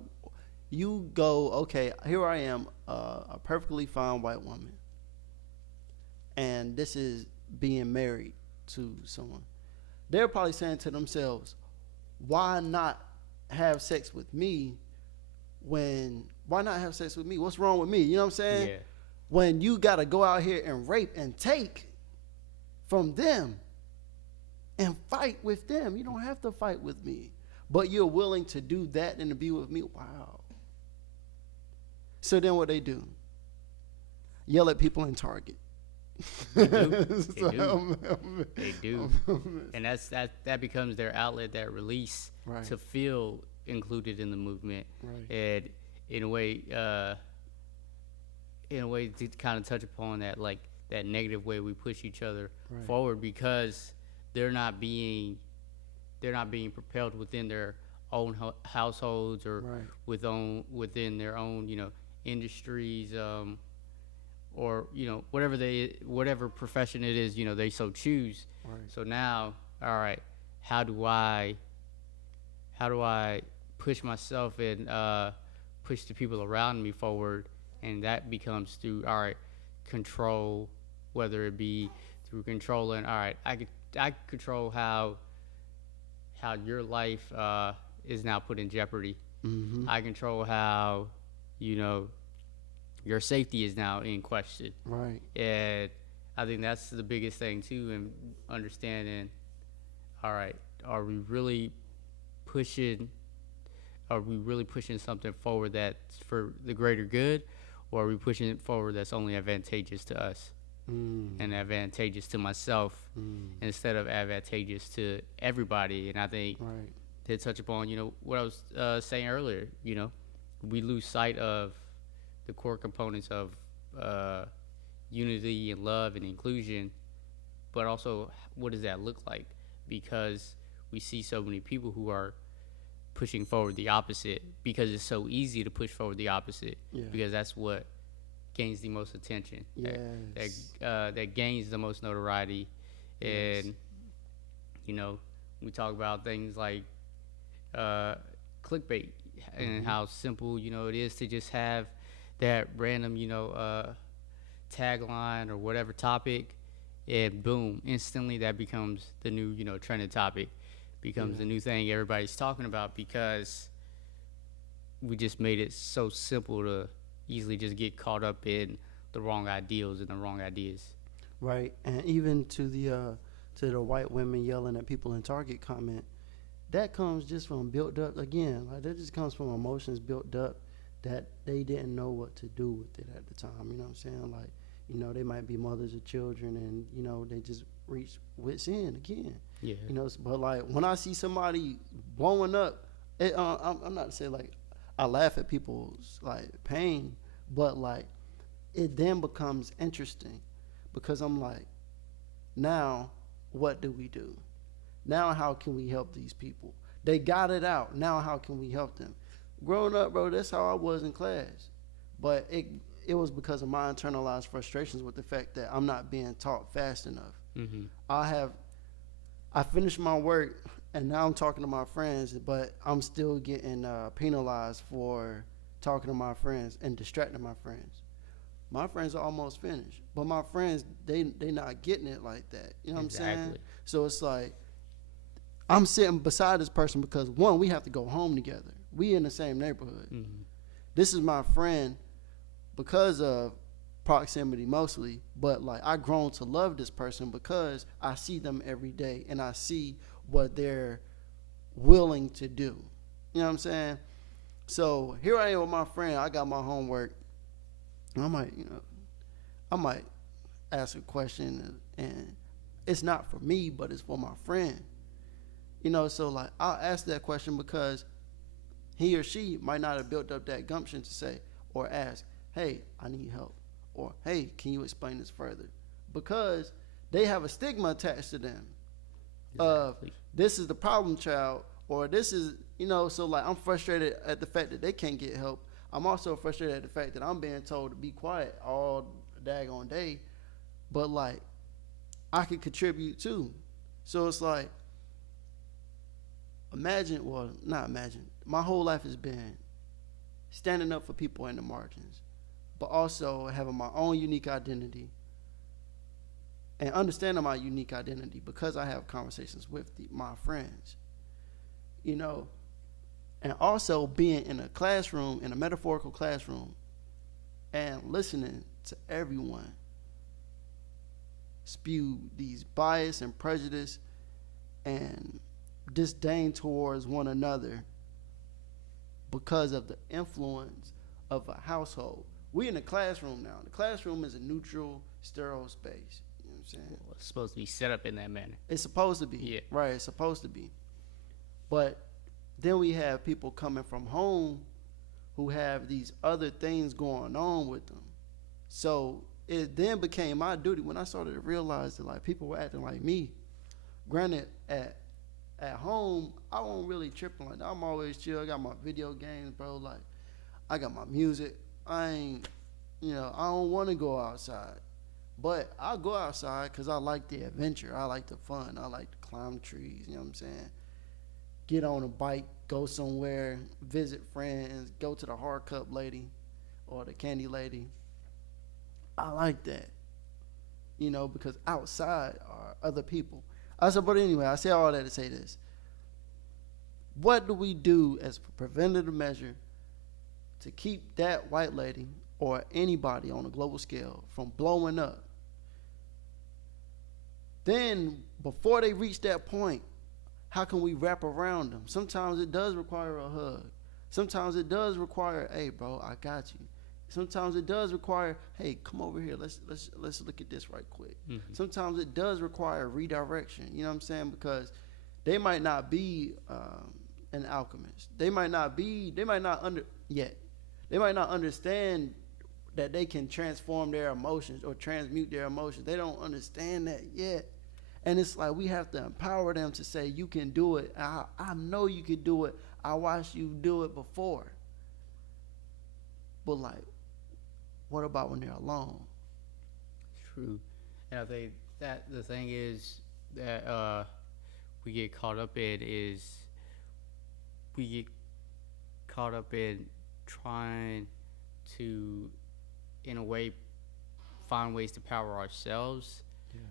you go, okay, here I am, a perfectly fine white woman, and this is being married to someone. They're probably saying to themselves, why not have sex with me why not have sex with me? What's wrong with me? You know what I'm saying? Yeah. When you got to go out here and rape and take from them and fight with them. You don't have to fight with me. But you're willing to do that and to be with me? Wow. So then what they do? Yell at people in Target. They do. And that becomes their outlet, that release to feel included in the movement. And in a way to kind of touch upon that, like that negative way we push each other forward, because they're not being propelled within their own households or within their own industries, or whatever profession it is they so choose. So now, all right, how do I push myself and push the people around me forward? And that becomes through control, whether it be through controlling, all right, I control how your life is now put in jeopardy. Mm-hmm. I control how, you know, your safety is now in question. Right. And I think that's the biggest thing too, in understanding, all right, are we really pushing something forward that's for the greater good, or are we pushing it forward that's only advantageous to us and advantageous to myself instead of advantageous to everybody? And I think Right. to touch upon, you know, what I was saying earlier, you know, we lose sight of the core components of unity and love and inclusion, but also what does that look like? Because we see so many people who are pushing forward the opposite because it's so easy to push forward the opposite because that's what gains the most attention. Yes. That gains the most notoriety. And you know, we talk about things like clickbait and how simple, you know, it is to just have that random, you know, tagline or whatever topic, and boom, instantly that becomes the new, you know, trending topic, becomes the new thing everybody's talking about because we just made it so simple to easily just get caught up in the wrong ideals and the wrong ideas. Right. And even to the white women yelling at people in Target comment, that comes just from built up, again, like that just comes from emotions built up that they didn't know what to do with it at the time. You know what I'm saying? Like, you know, they might be mothers of children and, you know, they just reach wit's end again. Yeah. You know, but like when I see somebody blowing up, I'm not saying like I laugh at people's like pain, but like it then becomes interesting because I'm like, now what do we do? Now how can we help these people? They got it out. Now how can we help them? Growing up, bro, that's how I was in class. But it was because of my internalized frustrations with the fact that I'm not being taught fast enough. Mm-hmm. I finished my work and now I'm talking to my friends, but I'm still getting penalized for talking to my friends and distracting my friends. My friends are almost finished, but my friends, they not getting it like that. You know what I'm saying? So it's like I'm sitting beside this person because, one, we have to go home together. We in the same neighborhood. Mm-hmm. This is my friend because of proximity mostly, but like I grown to love this person because I see them every day and I see what they're willing to do. You know what I'm saying? So here I am with my friend. I got my homework. I might ask a question and it's not for me, but it's for my friend. You know, so like I'll ask that question because he or she might not have built up that gumption to say or ask, hey, I need help. Or, hey, can you explain this further? Because they have a stigma attached to them. Exactly. This is the problem child, or this is, you know, so like I'm frustrated at the fact that they can't get help. I'm also frustrated at the fact that I'm being told to be quiet all daggone day. But like, I could contribute too. So it's like, my whole life has been standing up for people in the margins, but also having my own unique identity and understanding my unique identity because I have conversations with my friends, you know, and also being in a classroom, in a metaphorical classroom, and listening to everyone spew these bias and prejudice and disdain towards one another because of the influence of a household. We in the classroom now. The classroom is a neutral, sterile space. You know what I'm saying? Well, it's supposed to be set up in that manner. It's supposed to be. Yeah. Right, it's supposed to be. But then we have people coming from home who have these other things going on with them. So it then became my duty when I started to realize that like people were acting like me. Granted, at home, I won't really tripping like that. I'm always chill. I got my video games, bro. Like, I got my music. I don't want to go outside. But I'll go outside because I like the adventure. I like the fun. I like to climb trees, you know what I'm saying? Get on a bike, go somewhere, visit friends, go to the hard cup lady or the candy lady. I like that, you know, because outside are other people. I said, but anyway, I say all that to say this. What do we do as a preventative measure to keep that white lady or anybody on a global scale from blowing up? Then, before they reach that point, how can we wrap around them? Sometimes it does require a hug. Sometimes it does require, hey, bro, I got you. Sometimes it does require, hey, come over here. Let's look at this right quick. Mm-hmm. Sometimes it does require redirection. You know what I'm saying? Because they might not be an alchemist. They might not understand that they can transform their emotions or transmute their emotions. They don't understand that yet. And it's like we have to empower them to say, you can do it. I know you can do it. I watched you do it before. But like, what about when they're alone? True. And I think that the thing is that we get caught up in trying to, in a way, find ways to power ourselves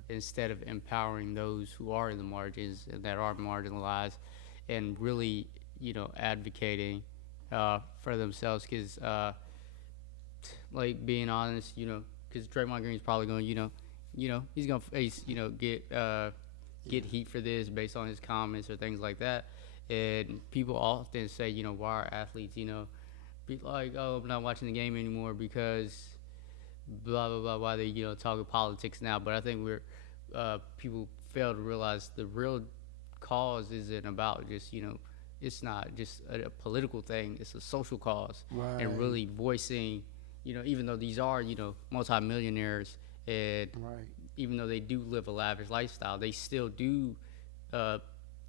instead of empowering those who are in the margins and that are marginalized, and really, advocating for themselves. Because, like, being honest, because Draymond Green's probably going, he's going to face, get heat for this based on his comments or things like that. And people often say, why are athletes, be like, oh, I'm not watching the game anymore because blah, blah, blah, why they, talking politics now. But I think people fail to realize the real cause isn't about just, it's not just a political thing. It's a social cause. Right. And really voicing, even though these are, multimillionaires, and even though they do live a lavish lifestyle, they still do,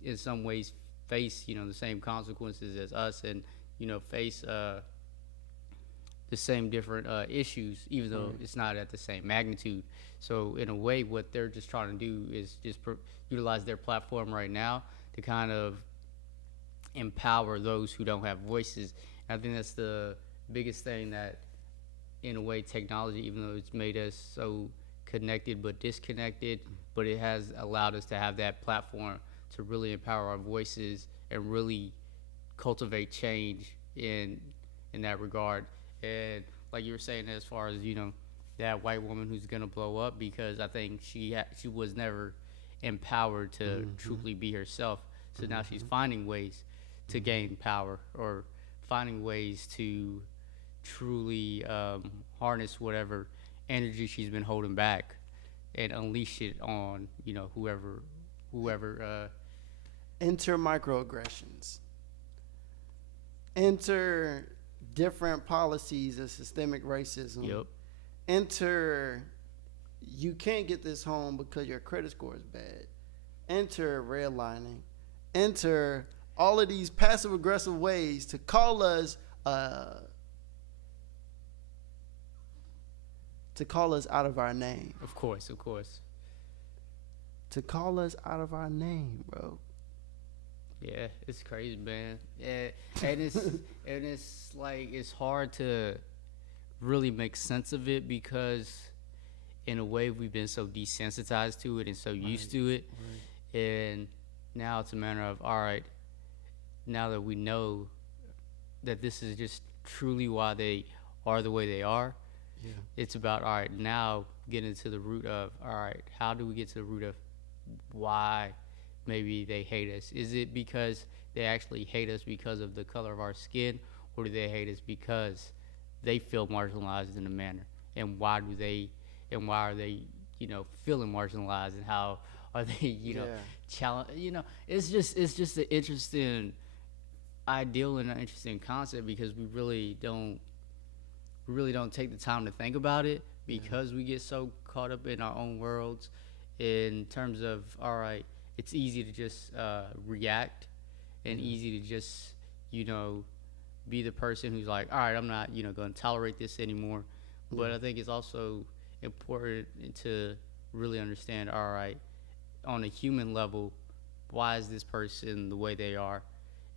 in some ways, face, the same consequences as us, and, face the same different issues, even though it's not at the same magnitude. So in a way, what they're just trying to do is just utilize their platform right now to kind of empower those who don't have voices. And I think that's the biggest thing that, in a way, technology, even though it's made us so connected but disconnected, but it has allowed us to have that platform to really empower our voices and really cultivate change in that regard. And like you were saying, as far as, that white woman who's going to blow up, because I think she was never empowered to truly be herself. So now she's finding ways to gain power, or finding ways to truly harness whatever energy she's been holding back and unleash it on, whoever. Enter microaggressions. Enter different policies of systemic racism. Yep. Enter, you can't get this home because your credit score is bad. Enter redlining. Enter all of these passive aggressive ways to call us out of our name. Of course. To call us out of our name, bro. Yeah, it's crazy, man. Yeah, and it's like, it's hard to really make sense of it, because in a way we've been so desensitized to it and so used to it. Right. And now it's a matter of, all right, now that we know that this is just truly why they are the way they are, it's about, all right, now getting to the root of, all right, how do we get to the root of why maybe they hate us? Is it because they actually hate us because of the color of our skin, or do they hate us because they feel marginalized in a manner? And why are they, feeling marginalized, and how are they, challenge? It's just an interesting ideal and an interesting concept, because we really don't take the time to think about it, because we get so caught up in our own worlds, in terms of, all right, it's easy to just react, and easy to just, be the person who's like, all right, I'm not, going to tolerate this anymore. But I think it's also important to really understand, all right, on a human level, why is this person the way they are?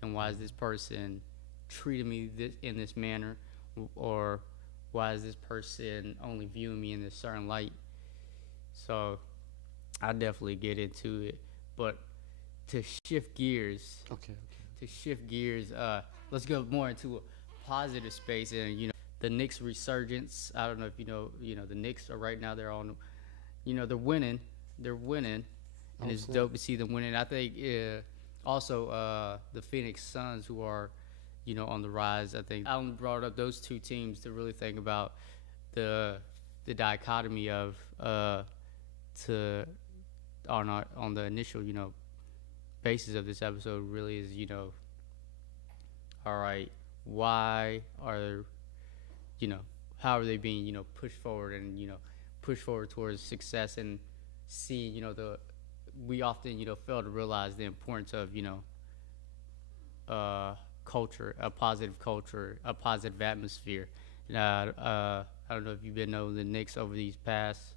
And why is this person treating me in this manner? Or why is this person only viewing me in this certain light? So I definitely get into it. but to shift gears. Okay. Let's go more into a positive space, and the Knicks resurgence. I don't know if the Knicks are right now. They're on, they're winning, and it's dope to see them winning. I think also the Phoenix Suns, who are, on the rise. I think Alan brought up those two teams to really think about the dichotomy of on the initial basis of this episode really is all right, why are how are they being pushed forward and pushed forward towards success, and seeing we often fail to realize the importance of culture, a positive atmosphere. And I don't know if you've been knowing the Knicks over these past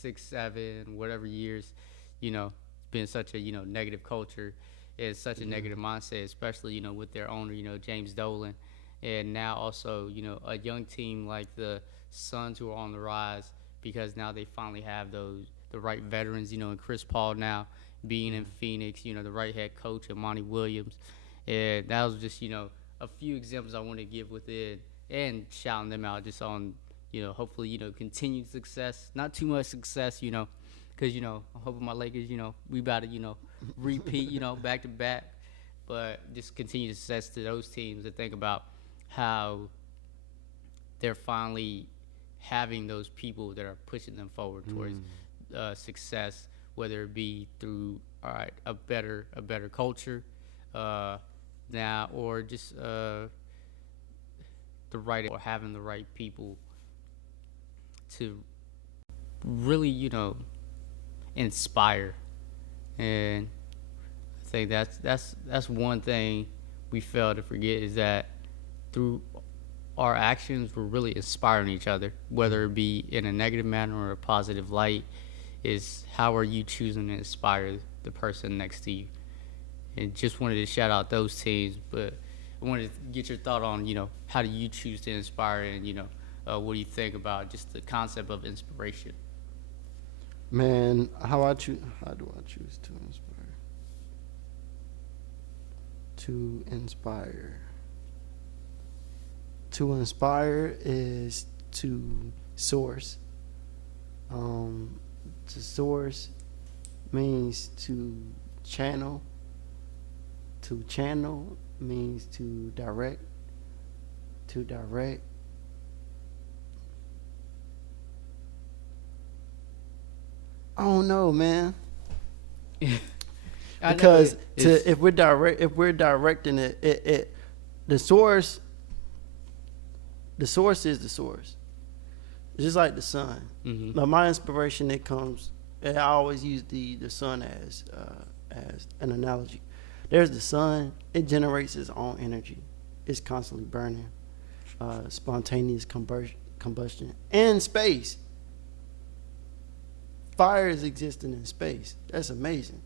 6, 7, whatever years, been such a negative culture. It's such a negative mindset, especially with their owner, James Dolan, and now also a young team like the Suns, who are on the rise because now they finally have the right veterans, and Chris Paul now being in Phoenix, the right head coach, and Monty Williams. And that was just a few examples I want to give within, and shouting them out just on hopefully continued success, not too much success, because I'm hoping my Lakers, we about to repeat, back to back, but just continued success to those teams, to think about how they're finally having those people that are pushing them forward towards success, whether it be through a better culture now, or just the right, or having the right people to really inspire. And I think that's one thing we fail to forget, is that through our actions we're really inspiring each other, whether it be in a negative manner or a positive light. Is how are you choosing to inspire the person next to you? And just wanted to shout out those teams, but I wanted to get your thought on how do you choose to inspire, and what do you think about just the concept of inspiration? Man, how do I choose to inspire? To inspire is to source. To source means to channel. To channel means to direct. To direct. I don't know, man. Because if we're directing it, the source is the source. It's just like the sun. Mm-hmm. Now, my inspiration, I always use the sun as an analogy. There's the sun. It generates its own energy. It's constantly burning. Spontaneous combustion. In space. Fire is existing in space. That's amazing.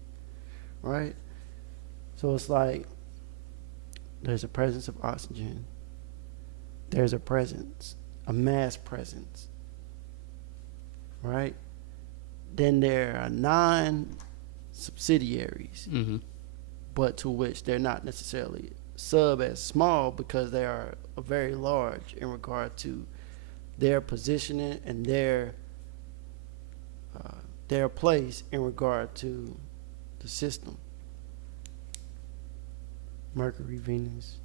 Right? So it's like there's a presence of oxygen. There's a presence, a mass presence. Right? Then there are 9 subsidiaries, but to which they're not necessarily as small, because they are very large in regard to their positioning and their place in regard to the system. Mercury, Venus,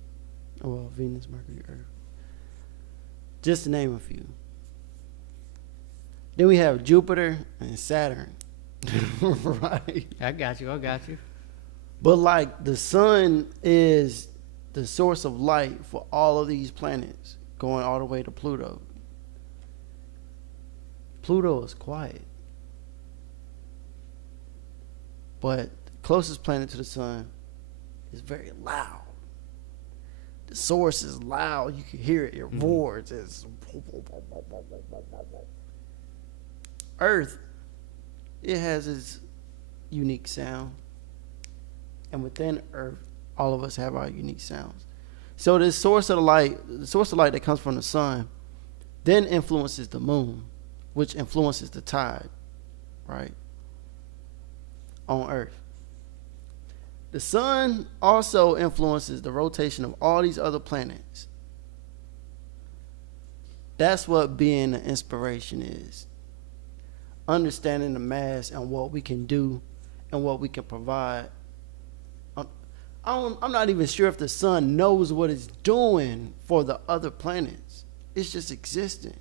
Mercury, Earth. Just to name a few. Then we have Jupiter and Saturn. Right? I got you. But like the sun is the source of light for all of these planets, going all the way to Pluto. Pluto is quiet. But the closest planet to the sun is very loud. The source is loud. You can hear it. It roars. It's Earth, it has its unique sound. And within Earth, all of us have our unique sounds. So the source of light that comes from the sun, then influences the moon, which influences the tide, right? on Earth. The sun also influences the rotation of all these other planets. That's what being an inspiration is. Understanding the mass and what we can do and what we can provide. I'm not even sure if the sun knows what it's doing for the other planets. It's just existing.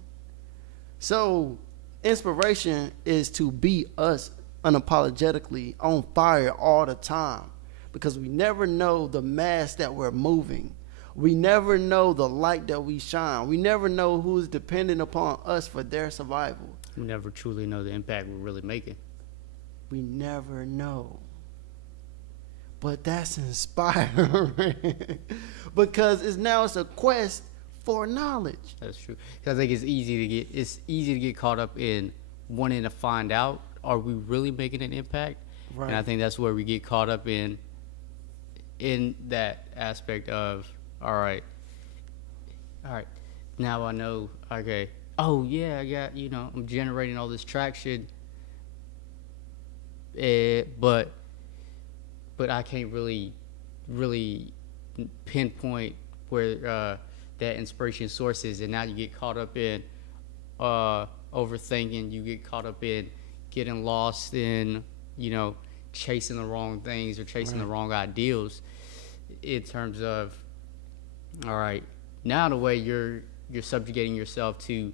So inspiration is to be us unapologetically on fire all the time, because we never know the mass that we're moving. We never know the light that we shine. We never know who is dependent upon us for their survival. We never truly know the impact we're really making. We never know. But that's inspiring because it's a quest for knowledge. That's true. Because I think it's easy to get caught up in wanting to find out, are we really making an impact? Right. And I think that's where we get caught up in that aspect of, all right, now I know, okay, oh yeah, I got, I'm generating all this traction, but I can't really pinpoint where that inspiration source is. And now you get caught up in overthinking. You get caught up in getting lost in, chasing the wrong things or chasing the wrong ideals. In terms of, all right, now the way you're subjugating yourself to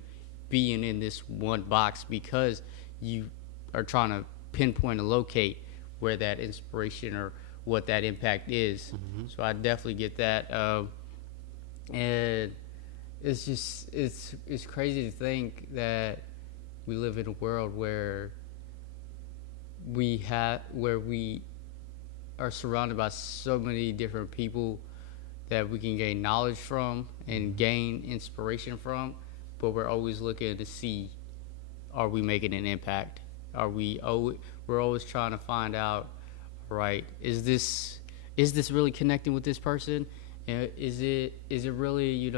being in this one box because you are trying to pinpoint and locate where that inspiration or what that impact is. Mm-hmm. So I definitely get that. And it's just, it's crazy to think that we live in a world where we are surrounded by so many different people that we can gain knowledge from and gain inspiration from, but we're always looking to see, are we making an impact? We're always trying to find out, right, is this really connecting with this person? Is it really,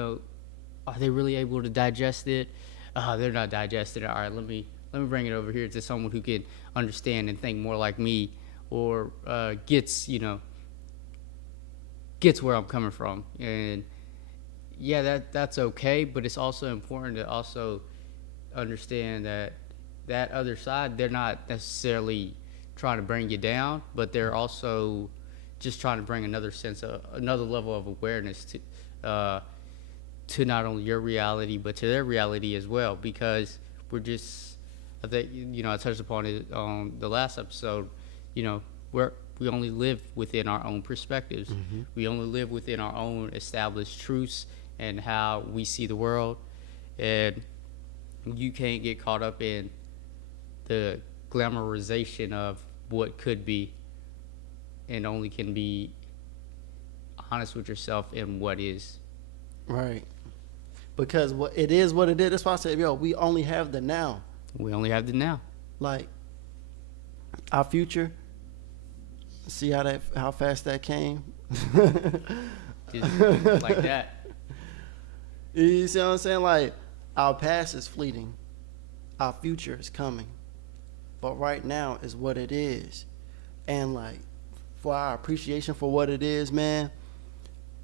are they really able to digest it? They're not digesting it. All right, let me bring it over here to someone who can understand and think more like me, or gets where I'm coming from. And yeah, that's okay, but it's also important to also understand that other side, they're not necessarily trying to bring you down, but they're also just trying to bring another level of awareness to not only your reality but to their reality as well. Because we're just, I think, I touched upon it on the last episode, we only live within our own perspectives. Mm-hmm. We only live within our own established truths and how we see the world. And you can't get caught up in the glamorization of what could be, and only can be honest with yourself in what is. Right. Because it is what it is. That's why I said, we only have the now. We only have the now. Like, our future, see how fast that came? Just like that. You see what I'm saying? Like, our past is fleeting. Our future is coming. But right now is what it is. And like, for our appreciation for what it is, man,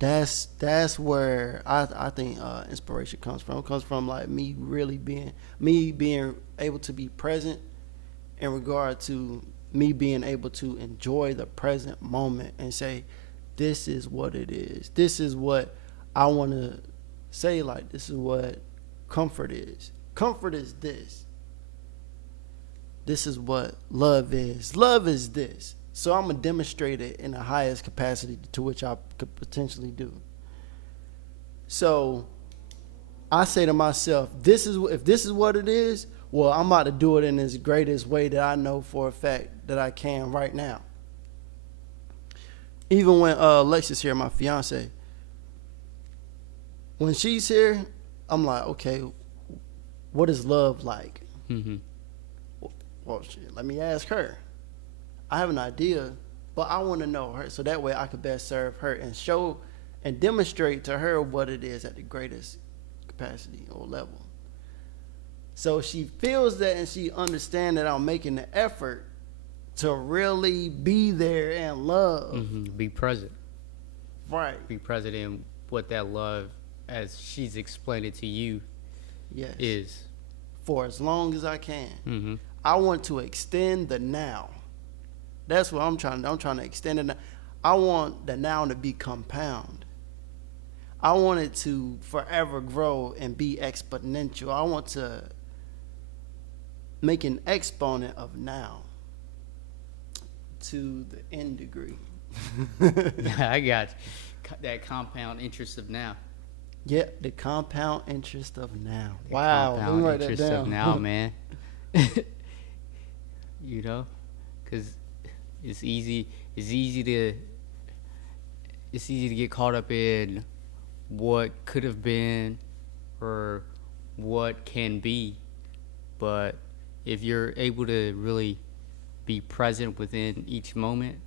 that's where I think inspiration comes from. It comes from like me being able to be present in regard to me being able to enjoy the present moment and say, this is what it is. This is what I want to say. Like, this is what comfort is. Comfort is this. This is what love is. Love is this. So I'm going to demonstrate it in the highest capacity to which I could potentially do. So I say to myself, if this is what it is, well, I'm about to do it in this greatest way that I know for a fact that I can right now. Even when Lex here, my fiance, when she's here, I'm like, okay, what is love like? Mm-hmm. Well, shit, let me ask her. I have an idea, but I want to know her so that way I could best serve her and show and demonstrate to her what it is at the greatest capacity or level. So she feels that and she understands that I'm making the effort to really be there and love. Be present. Right. Be present in what that love, as she's explained it to you, is. For as long as I can. I want to extend the now. That's what I'm trying to extend it now. I want the now to be compound. I want it to forever grow and be exponential. I want to make an exponent of now to the n degree. I got you. That compound interest of now. Yeah, the compound interest of now. The wow, let me write that interest down. of now, man. You know, because it's easy to get caught up in what could have been or what can be, but if you're able to really be present within each moment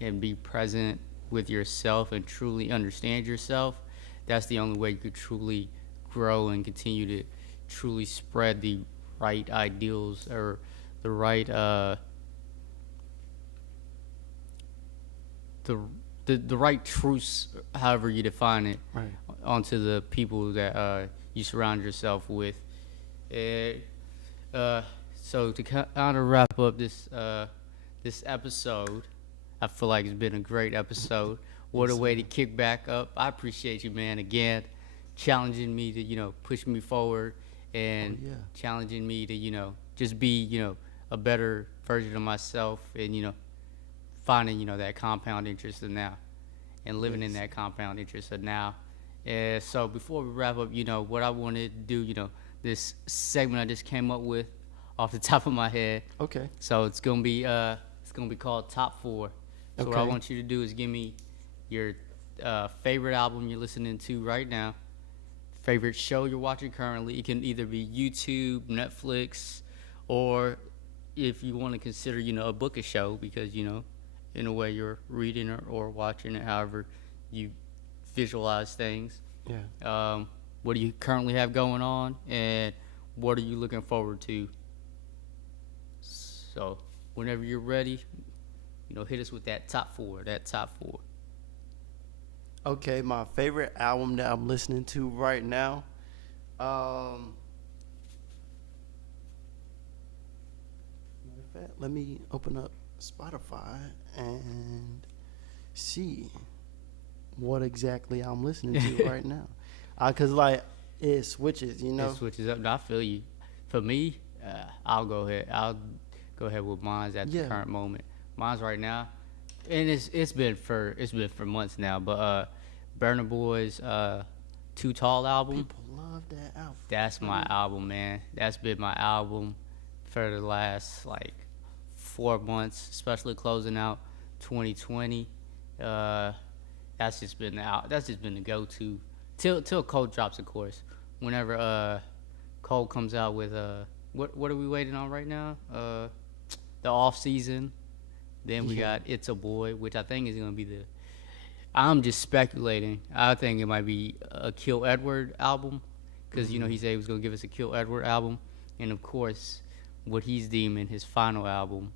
and be present with yourself and truly understand yourself, that's the only way you could truly grow and continue to truly spread the right ideals or the right the right truths, however you define it, right, onto the people that you surround yourself with. So to kind of wrap up this episode, I feel like it's been a great episode. What a way to kick back up. I appreciate you, man, again, challenging me to, push me forward and challenging me to, just be, a better version of myself and, finding, that compound interest of now and living in that compound interest of now. And so before we wrap up, what I wanted to do, this segment I just came up with off the top of my head. Okay. So it's gonna be called Top 4. So what I want you to do is give me your favorite album you're listening to right now, favorite show you're watching currently. It can either be YouTube, Netflix, or if you want to consider, a book a show, because, in a way you're reading or watching it, however you visualize things. Yeah. What do you currently have going on, and what are you looking forward to? So whenever you're ready, hit us with that top four. Okay, my favorite album that I'm listening to right now. Let me open up Spotify and see what exactly I'm listening to right now. Cause it switches, It switches up. I feel you. For me, I'll go ahead with mine at the current moment. Mine's right now, and it's been for months now. But Burna Boy's Too Tall album. People love that album. That's my album, man. That's been my album for the last 4 months, especially closing out 2020. That's just been the go-to till Cole drops, of course. Whenever Cole comes out with what are we waiting on right now? The off season. Then we got It's a Boy, which I think is gonna be I'm just speculating. I think it might be a Kill Edward album, because he said he was gonna give us a Kill Edward album, and of course, what he's deeming his final album.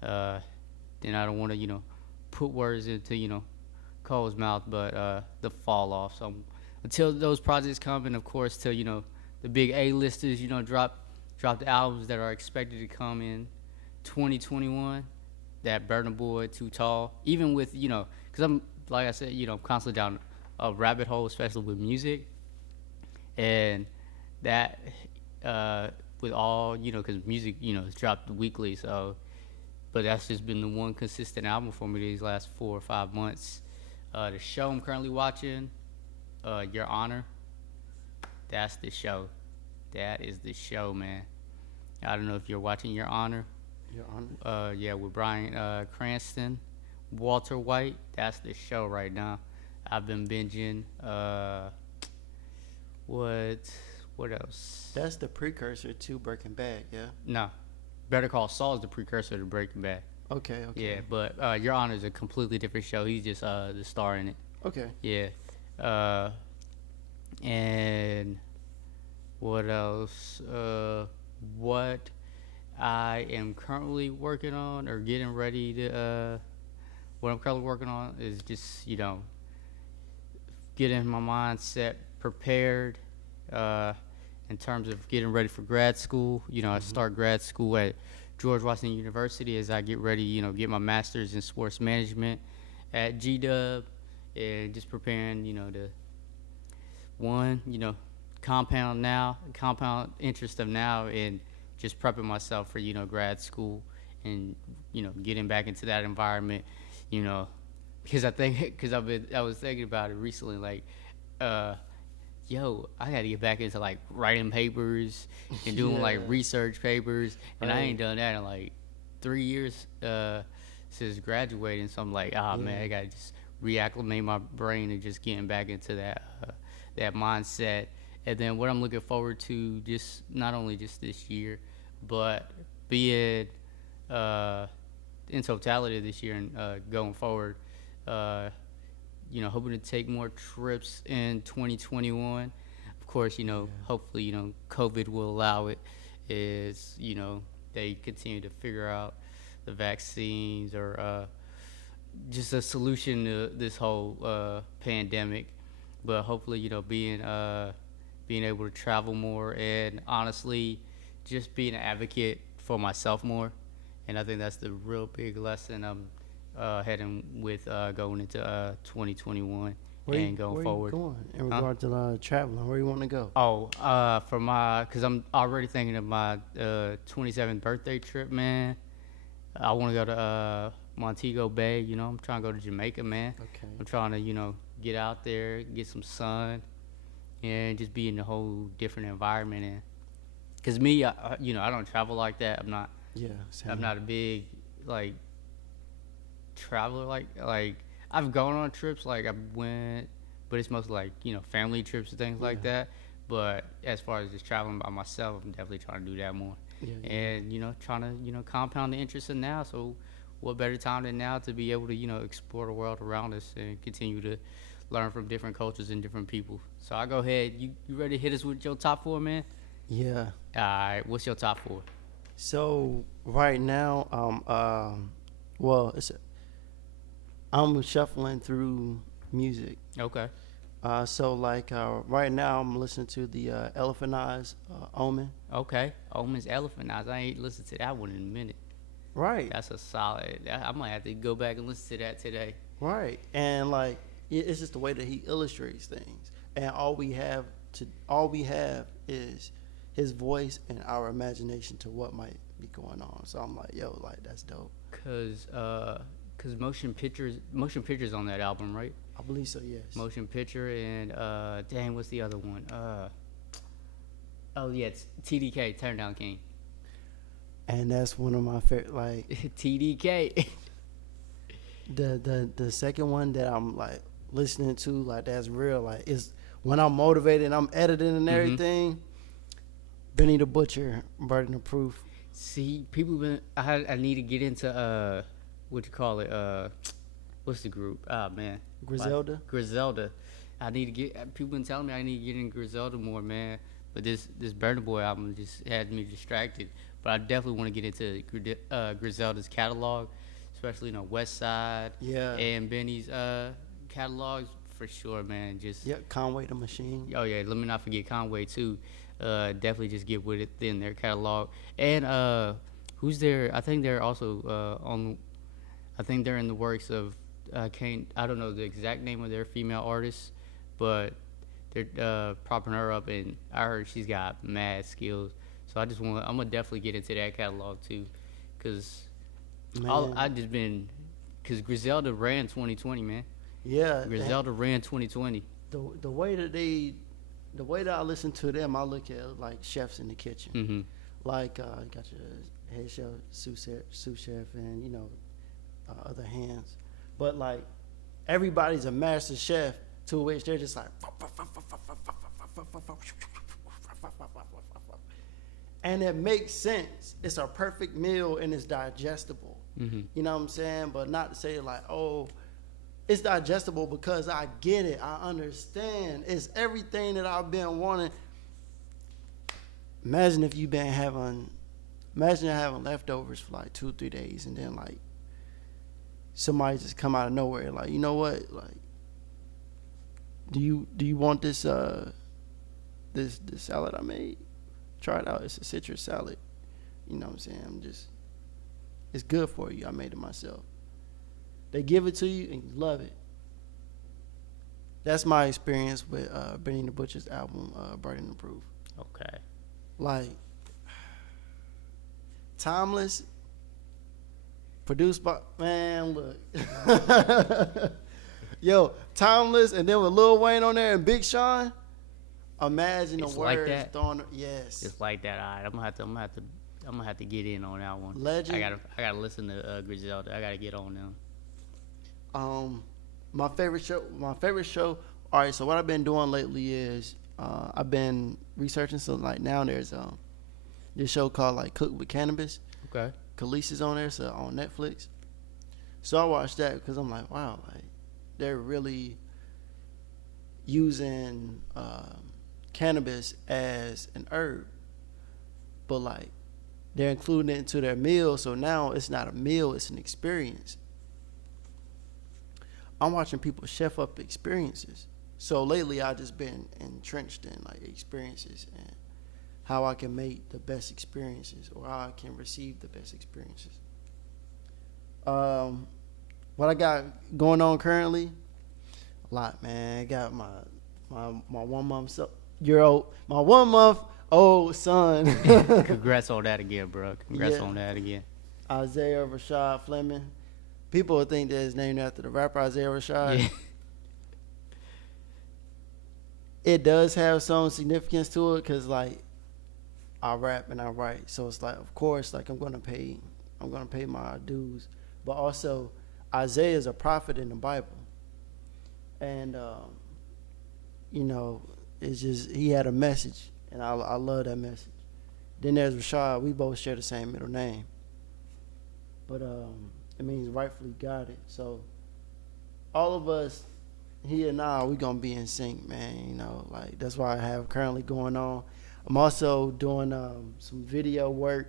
Then I don't want to put words into Cole's mouth, but the fall off. So until those projects come, and of course till the big A-listers drop the albums that are expected to come in 2021. That Burna Boy, Too Tall, even with because I'm, like I said, I'm constantly down a rabbit hole, especially with music, and that with all because music is dropped weekly, so. But that's just been the one consistent album for me these last 4 or 5 months. The show I'm currently watching, Your Honor, that's the show. That is the show, man. I don't know if you're watching Your Honor. Your Honor? Yeah, with Bryan Cranston, Walter White. That's the show right now. I've been binging. What else? That's the precursor to Breaking Bad, yeah? No. Better Call Saul is the precursor to Breaking Bad. Okay. Yeah, but Your Honor is a completely different show. He's just the star in it. Okay. Yeah. And what else? What I am currently working on or getting ready to, what I'm currently working on is just, getting my mindset prepared in terms of getting ready for grad school. I start grad school at George Washington University as I get ready, get my master's in sports management at GW, and just preparing, to compound interest of now, and just prepping myself for, grad school, and, getting back into that environment, because I was thinking about it recently, like, I got to get back into like writing papers and doing like research papers, and I ain't done that in like 3 years since graduating. So I'm like, man, I got to just reacclimate my brain and just getting back into that mindset. And then what I'm looking forward to, just not only just this year, but being in totality this year and going forward, hoping to take more trips in 2021. Of course, hopefully, COVID will allow it, is, they continue to figure out the vaccines or just a solution to this whole pandemic. But hopefully, being able to travel more, and honestly, just being an advocate for myself more. And I think that's the real big lesson I'm heading with going into 2021 and going forward. Where you going in regard to traveling? Where you want to go? Because I'm already thinking of my 27th birthday trip, man. I want to go to Montego Bay. I'm trying to go to Jamaica, man. Okay. I'm trying to, get out there, get some sun, and just be in a whole different environment. And because me, I don't travel like that. I'm not. Yeah. Same. I'm not a big like traveler. Like I've gone on trips. Like I went, but it's mostly like family trips and things like that. But as far as just traveling by myself, I'm definitely trying to do that more. And trying to compound the interest in now. So what better time than now to be able to explore the world around us and continue to learn from different cultures and different people. So I go ahead. You ready to hit us with your top 4, man? Yeah. All right. What's your top 4? So right now, I'm shuffling through music. Okay. So like right now, I'm listening to the Elephant Eyes, Omen. Okay. Omen's Elephant Eyes. I ain't listened to that one in a minute. Right. That's a solid. I might have to go back and listen to that today. Right. And like it's just the way that he illustrates things, and all we have is his voice and our imagination to what might be going on. So I'm like, like that's dope. Cause motion pictures on that album, right? I believe so. Yes. Motion picture and what's the other one? It's TDK, Turn Down King. And that's one of my favorite. Like TDK. the second one that I'm like listening to, like that's real. Like is when I'm motivated and I'm editing and everything. Benny the Butcher, Burden of Proof. See, I need to get into what you call it? What's the group? Oh man, Griselda. Griselda. I need to get. People been telling me I need to get in Griselda more, man. But this Burna Boy album just had me distracted. But I definitely want to get into Griselda's catalog, especially West Side. Yeah. And Benny's catalogs for sure, man. Just Conway the Machine. Oh yeah, let me not forget Conway too. Definitely just get with it in their catalog. And who's there? I think they're also I think they're in the works of I don't know the exact name of their female artist, but they're propping her up, and I heard she's got mad skills. So I'm gonna definitely get into that catalog too, cause cause Griselda ran 2020, man. Yeah, Griselda ran 2020. The way that I listen to them, I look at like chefs in the kitchen. Mm-hmm. Like you got your head chef, sous chef, and other hands. But like everybody's a master chef, to which they're just like, and it makes sense. It's a perfect meal and it's digestible. Mm-hmm. You know what I'm saying? But not to say like, oh, it's digestible because I get it. I understand. It's everything that I've been wanting. Imagine if you've been having Imagine having leftovers for like 2-3 days, and then like somebody just come out of nowhere, like, you know what, like, do you want this this salad I made? Try it out. It's a citrus salad. You know what I'm saying? It's good for you. I made it myself. They give it to you and you love it. That's my experience with Benny the Butcher's album, Burden of Proof. Okay. Like, timeless, produced by, man, look. Yo, timeless, and then with Lil Wayne on there and Big Sean. Imagine It's the like words that? throwing. Yes. Just like that. All right, I'm gonna have to get in on that one. Legend. I gotta listen to Griselda. I gotta get on them. My favorite show. All right, so what I've been doing lately is I've been researching. So like now there's this show called like Cook with Cannabis. Okay. Khalees is on there, so on Netflix. So I watched that because I'm like, wow, like they're really using cannabis as an herb, but like they're including it into their meal. So now it's not a meal; it's an experience. I'm watching people chef up experiences. So lately, I've just been entrenched in like experiences and how I can make the best experiences or how I can receive the best experiences. What I got going on currently, a lot, man. I got my 1 month old son. Congrats on that again, bro. Congrats on that again. Isaiah Rashad Fleming. People would think that it's named after the rapper Isaiah Rashad. Yeah. It does have some significance to it because, like, I rap and I write, so it's like, of course, like I'm gonna pay my dues, but also Isaiah is a prophet in the Bible, and you know, it's just he had a message, and I love that message. Then there's Rashad. We both share the same middle name, but it means rightfully guided. So all of us here now, we gonna be in sync, man. You know, like that's what I have currently going on. I'm also doing some video work,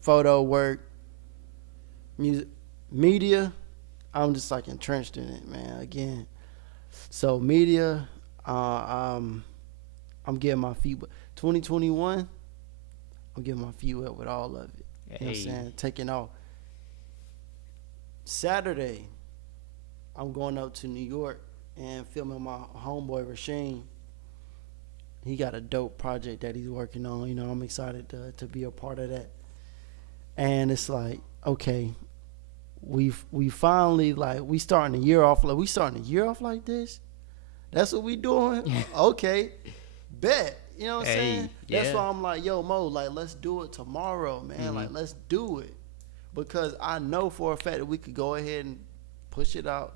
photo work, music, media. I'm just like entrenched in it, man. Again, so media, I'm getting my feet wet. 2021, I'm getting my feet wet with all of it. You know what I'm saying? Taking off. Saturday, I'm going up to New York and filming my homeboy Rasheen. He got a dope project that he's working on. You know, I'm excited to be a part of that. And it's like, okay, we finally, like, we starting the year off like this. That's what we doing. Okay, bet. You know what I'm saying? Yeah. That's why I'm like, yo, Mo, like, let's do it tomorrow, man. Mm-hmm. Like, let's do it. Because I know for a fact that we could go ahead and push it out,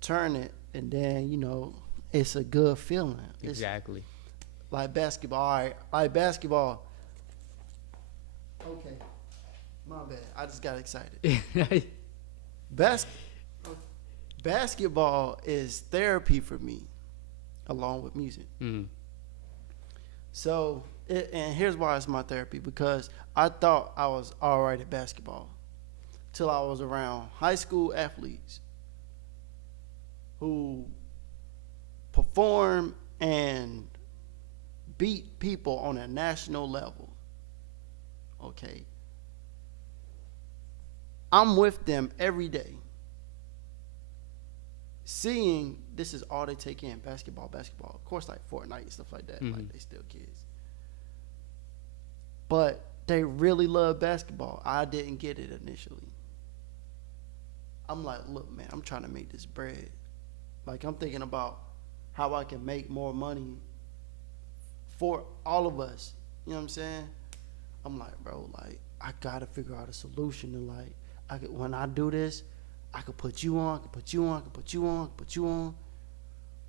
turn it, and then, you know, it's a good feeling. Exactly. It's like basketball. All right. Like basketball. Okay. My bad. I just got excited. Basketball is therapy for me, along with music. Mm-hmm. So, and here's why it's my therapy, because I thought I was all right at basketball till I was around high school athletes who perform and beat people on a national level. Okay. I'm with them every day, seeing this is all they take in, basketball. Of course, like Fortnite and stuff like that. Mm-hmm. Like, they still kids. But they really love basketball. I didn't get it initially. I'm like, look, man, I'm trying to make this bread. Like, I'm thinking about how I can make more money for all of us. You know what I'm saying? I'm like, bro, like, I got to figure out a solution to, like, when I do this, I could put you on, I could put you on, I could put you on, I could put you on.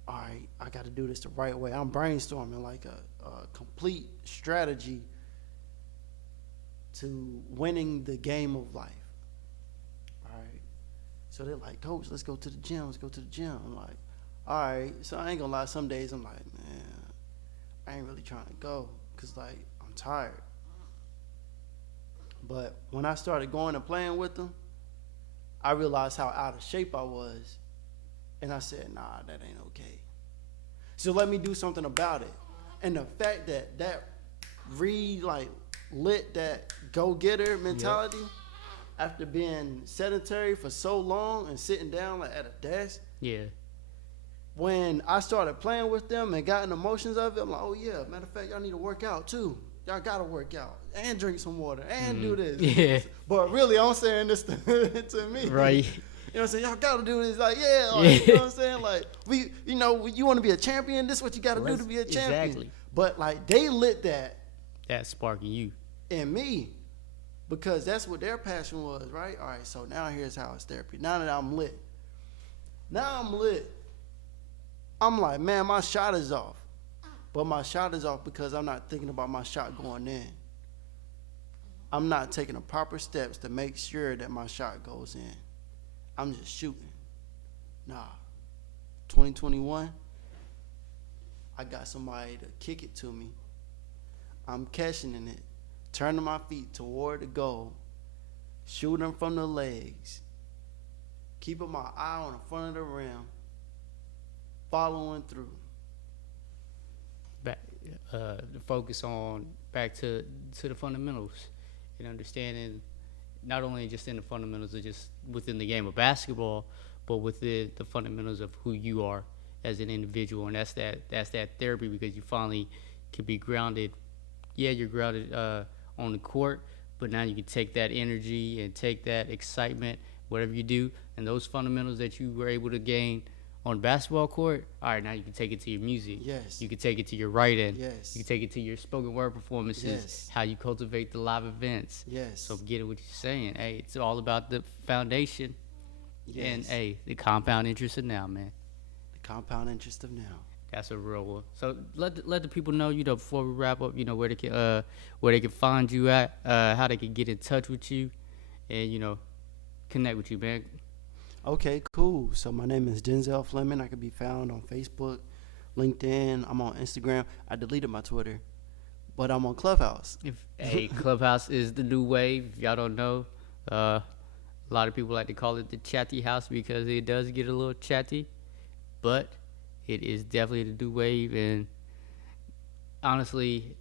All right, I got to do this the right way. I'm brainstorming like a complete strategy to winning the game of life. All right. So they're like, Coach, let's go to the gym. I'm like, all right. So I ain't gonna lie, some days I'm like, man, I ain't really trying to go because, like, I'm tired. But when I started going and playing with them, I realized how out of shape I was. And I said, nah, that ain't okay. So let me do something about it. And the fact that lit that go-getter mentality after being sedentary for so long and sitting down like at a desk. Yeah. When I started playing with them and got in the motions of it, I'm like, oh yeah, matter of fact, y'all need to work out too. Y'all gotta work out and drink some water and do this. Yeah. But really, I'm saying this to me. Right. You know what I'm saying? Y'all gotta do this. Like, yeah, like, you know what I'm saying? Like, you want to be a champion, this is what you gotta do to be a champion. Exactly. But like, they lit that spark in you. In me. Because that's what their passion was, right? All right, so now here's how it's therapy. Now that I'm lit. I'm like, man, my shot is off. But my shot is off because I'm not thinking about my shot going in. I'm not taking the proper steps to make sure that my shot goes in. I'm just shooting. Nah. 2021, I got somebody to kick it to me. I'm catching it, turning my feet toward the goal, shooting from the legs, keeping my eye on the front of the rim, following through. Back, focus on back to the fundamentals and understanding not only just in the fundamentals of just within the game of basketball, but within the fundamentals of who you are as an individual. And that's that therapy, because you finally can be grounded. Yeah, you're grounded on the court, but now you can take that energy and take that excitement, whatever you do, and those fundamentals that you were able to gain on the basketball court, all right, now you can take it to your music. Yes. You can take it to your writing. Yes. You can take it to your spoken word performances. Yes. How you cultivate the live events. Yes. So get it what you're saying. Hey, it's all about the foundation. Yes. And hey, the compound interest of now, man. The compound interest of now. That's a real one. So let the people know, before we wrap up, where they can find you at, how they can get in touch with you, and connect with you, man. Okay, cool. So my name is Denzel Fleming. I can be found on Facebook, LinkedIn. I'm on Instagram. I deleted my Twitter, but I'm on Clubhouse. Clubhouse is the new wave. If y'all don't know, a lot of people like to call it the chatty house because it does get a little chatty, but it is definitely the new wave. And honestly,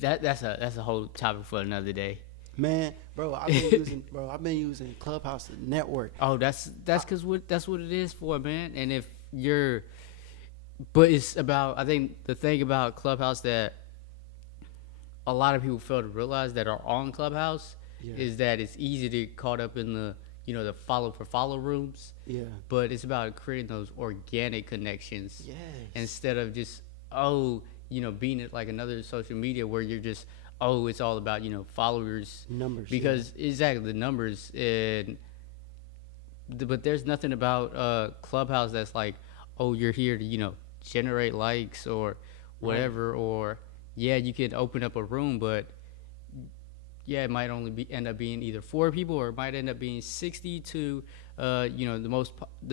that's a whole topic for another day. Man, I've been using Clubhouse to network. Oh, that's that's what it is for, man. And but it's about, I think the thing about Clubhouse that a lot of people fail to realize that are on Clubhouse is that it's easy to get caught up in the the follow rooms. Yeah. But it's about creating those organic connections. Yes. Instead of just being it like another social media where you're just it's all about followers, numbers, because exactly the numbers. But there's nothing about Clubhouse that's like, you're here to generate likes or whatever. Right. Or you can open up a room, but it might only end up being either 4 people, or it might end up being 60 to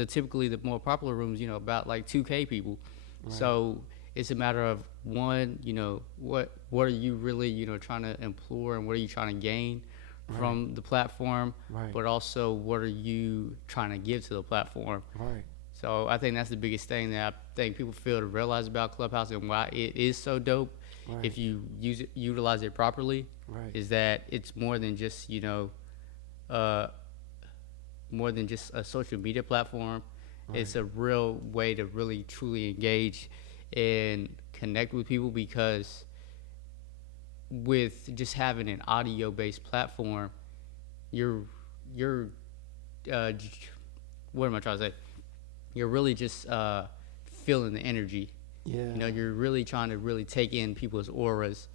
typically the more popular rooms, about like 2K people. Right. So it's a matter of one, what are you really, trying to implore, and what are you trying to gain from the platform, but also what are you trying to give to the platform. Right. So I think that's the biggest thing that I think people fail to realize about Clubhouse and why it is so dope. Right. If you utilize it properly, is that it's more than just a social media platform. Right. It's a real way to really truly engage and connect with people, because with just having an audio based platform, you're what am I trying to say? You're really just feeling the energy. Yeah. You're really trying to really take in people's auras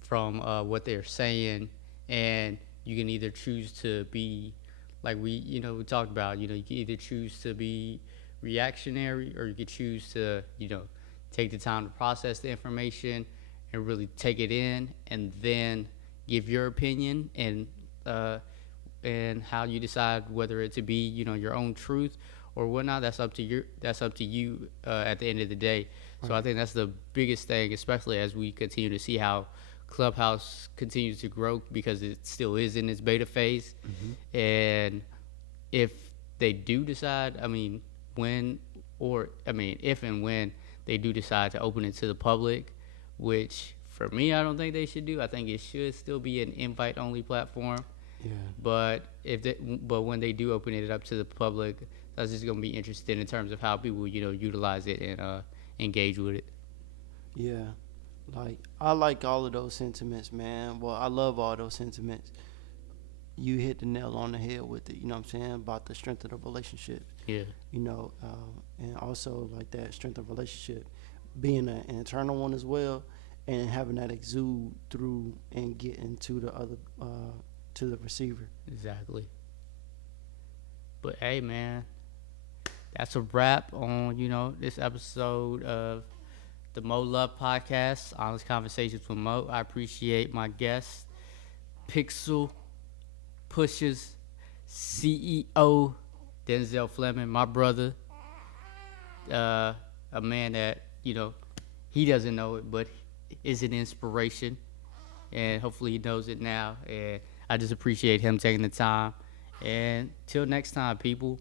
from what they're saying, and you can either choose to be like we talked about. You can either choose to be reactionary, or you could choose to take the time to process the information and really take it in, and then give your opinion and how you decide whether it to be your own truth, or whatnot. That's up to you at the end of the day. So I think that's the biggest thing, especially as we continue to see how Clubhouse continues to grow, because it still is in its beta phase. And if they do decide, if and when they do decide to open it to the public, which for me, I don't think they should do. I think it should still be an invite-only platform. Yeah. But when they do open it up to the public, that's just gonna be interesting in terms of how people, utilize it and engage with it. Yeah. Like, I like all of those sentiments, man. Well, I love all those sentiments. You hit the nail on the head with it, you know what I'm saying, about the strength of the relationship. Yeah. And also, like, that strength of relationship being an internal one as well, and having that exude through and get into the other, to the receiver. Exactly. But hey, man, that's a wrap on, this episode of the Mo Love Podcast, Honest Conversations with Mo. I appreciate my guest, Pixel PUSHA's CEO, Denzel Fleming, my brother, a man that, he doesn't know it, but is an inspiration, and hopefully he knows it now. And I just appreciate him taking the time. And till next time, people.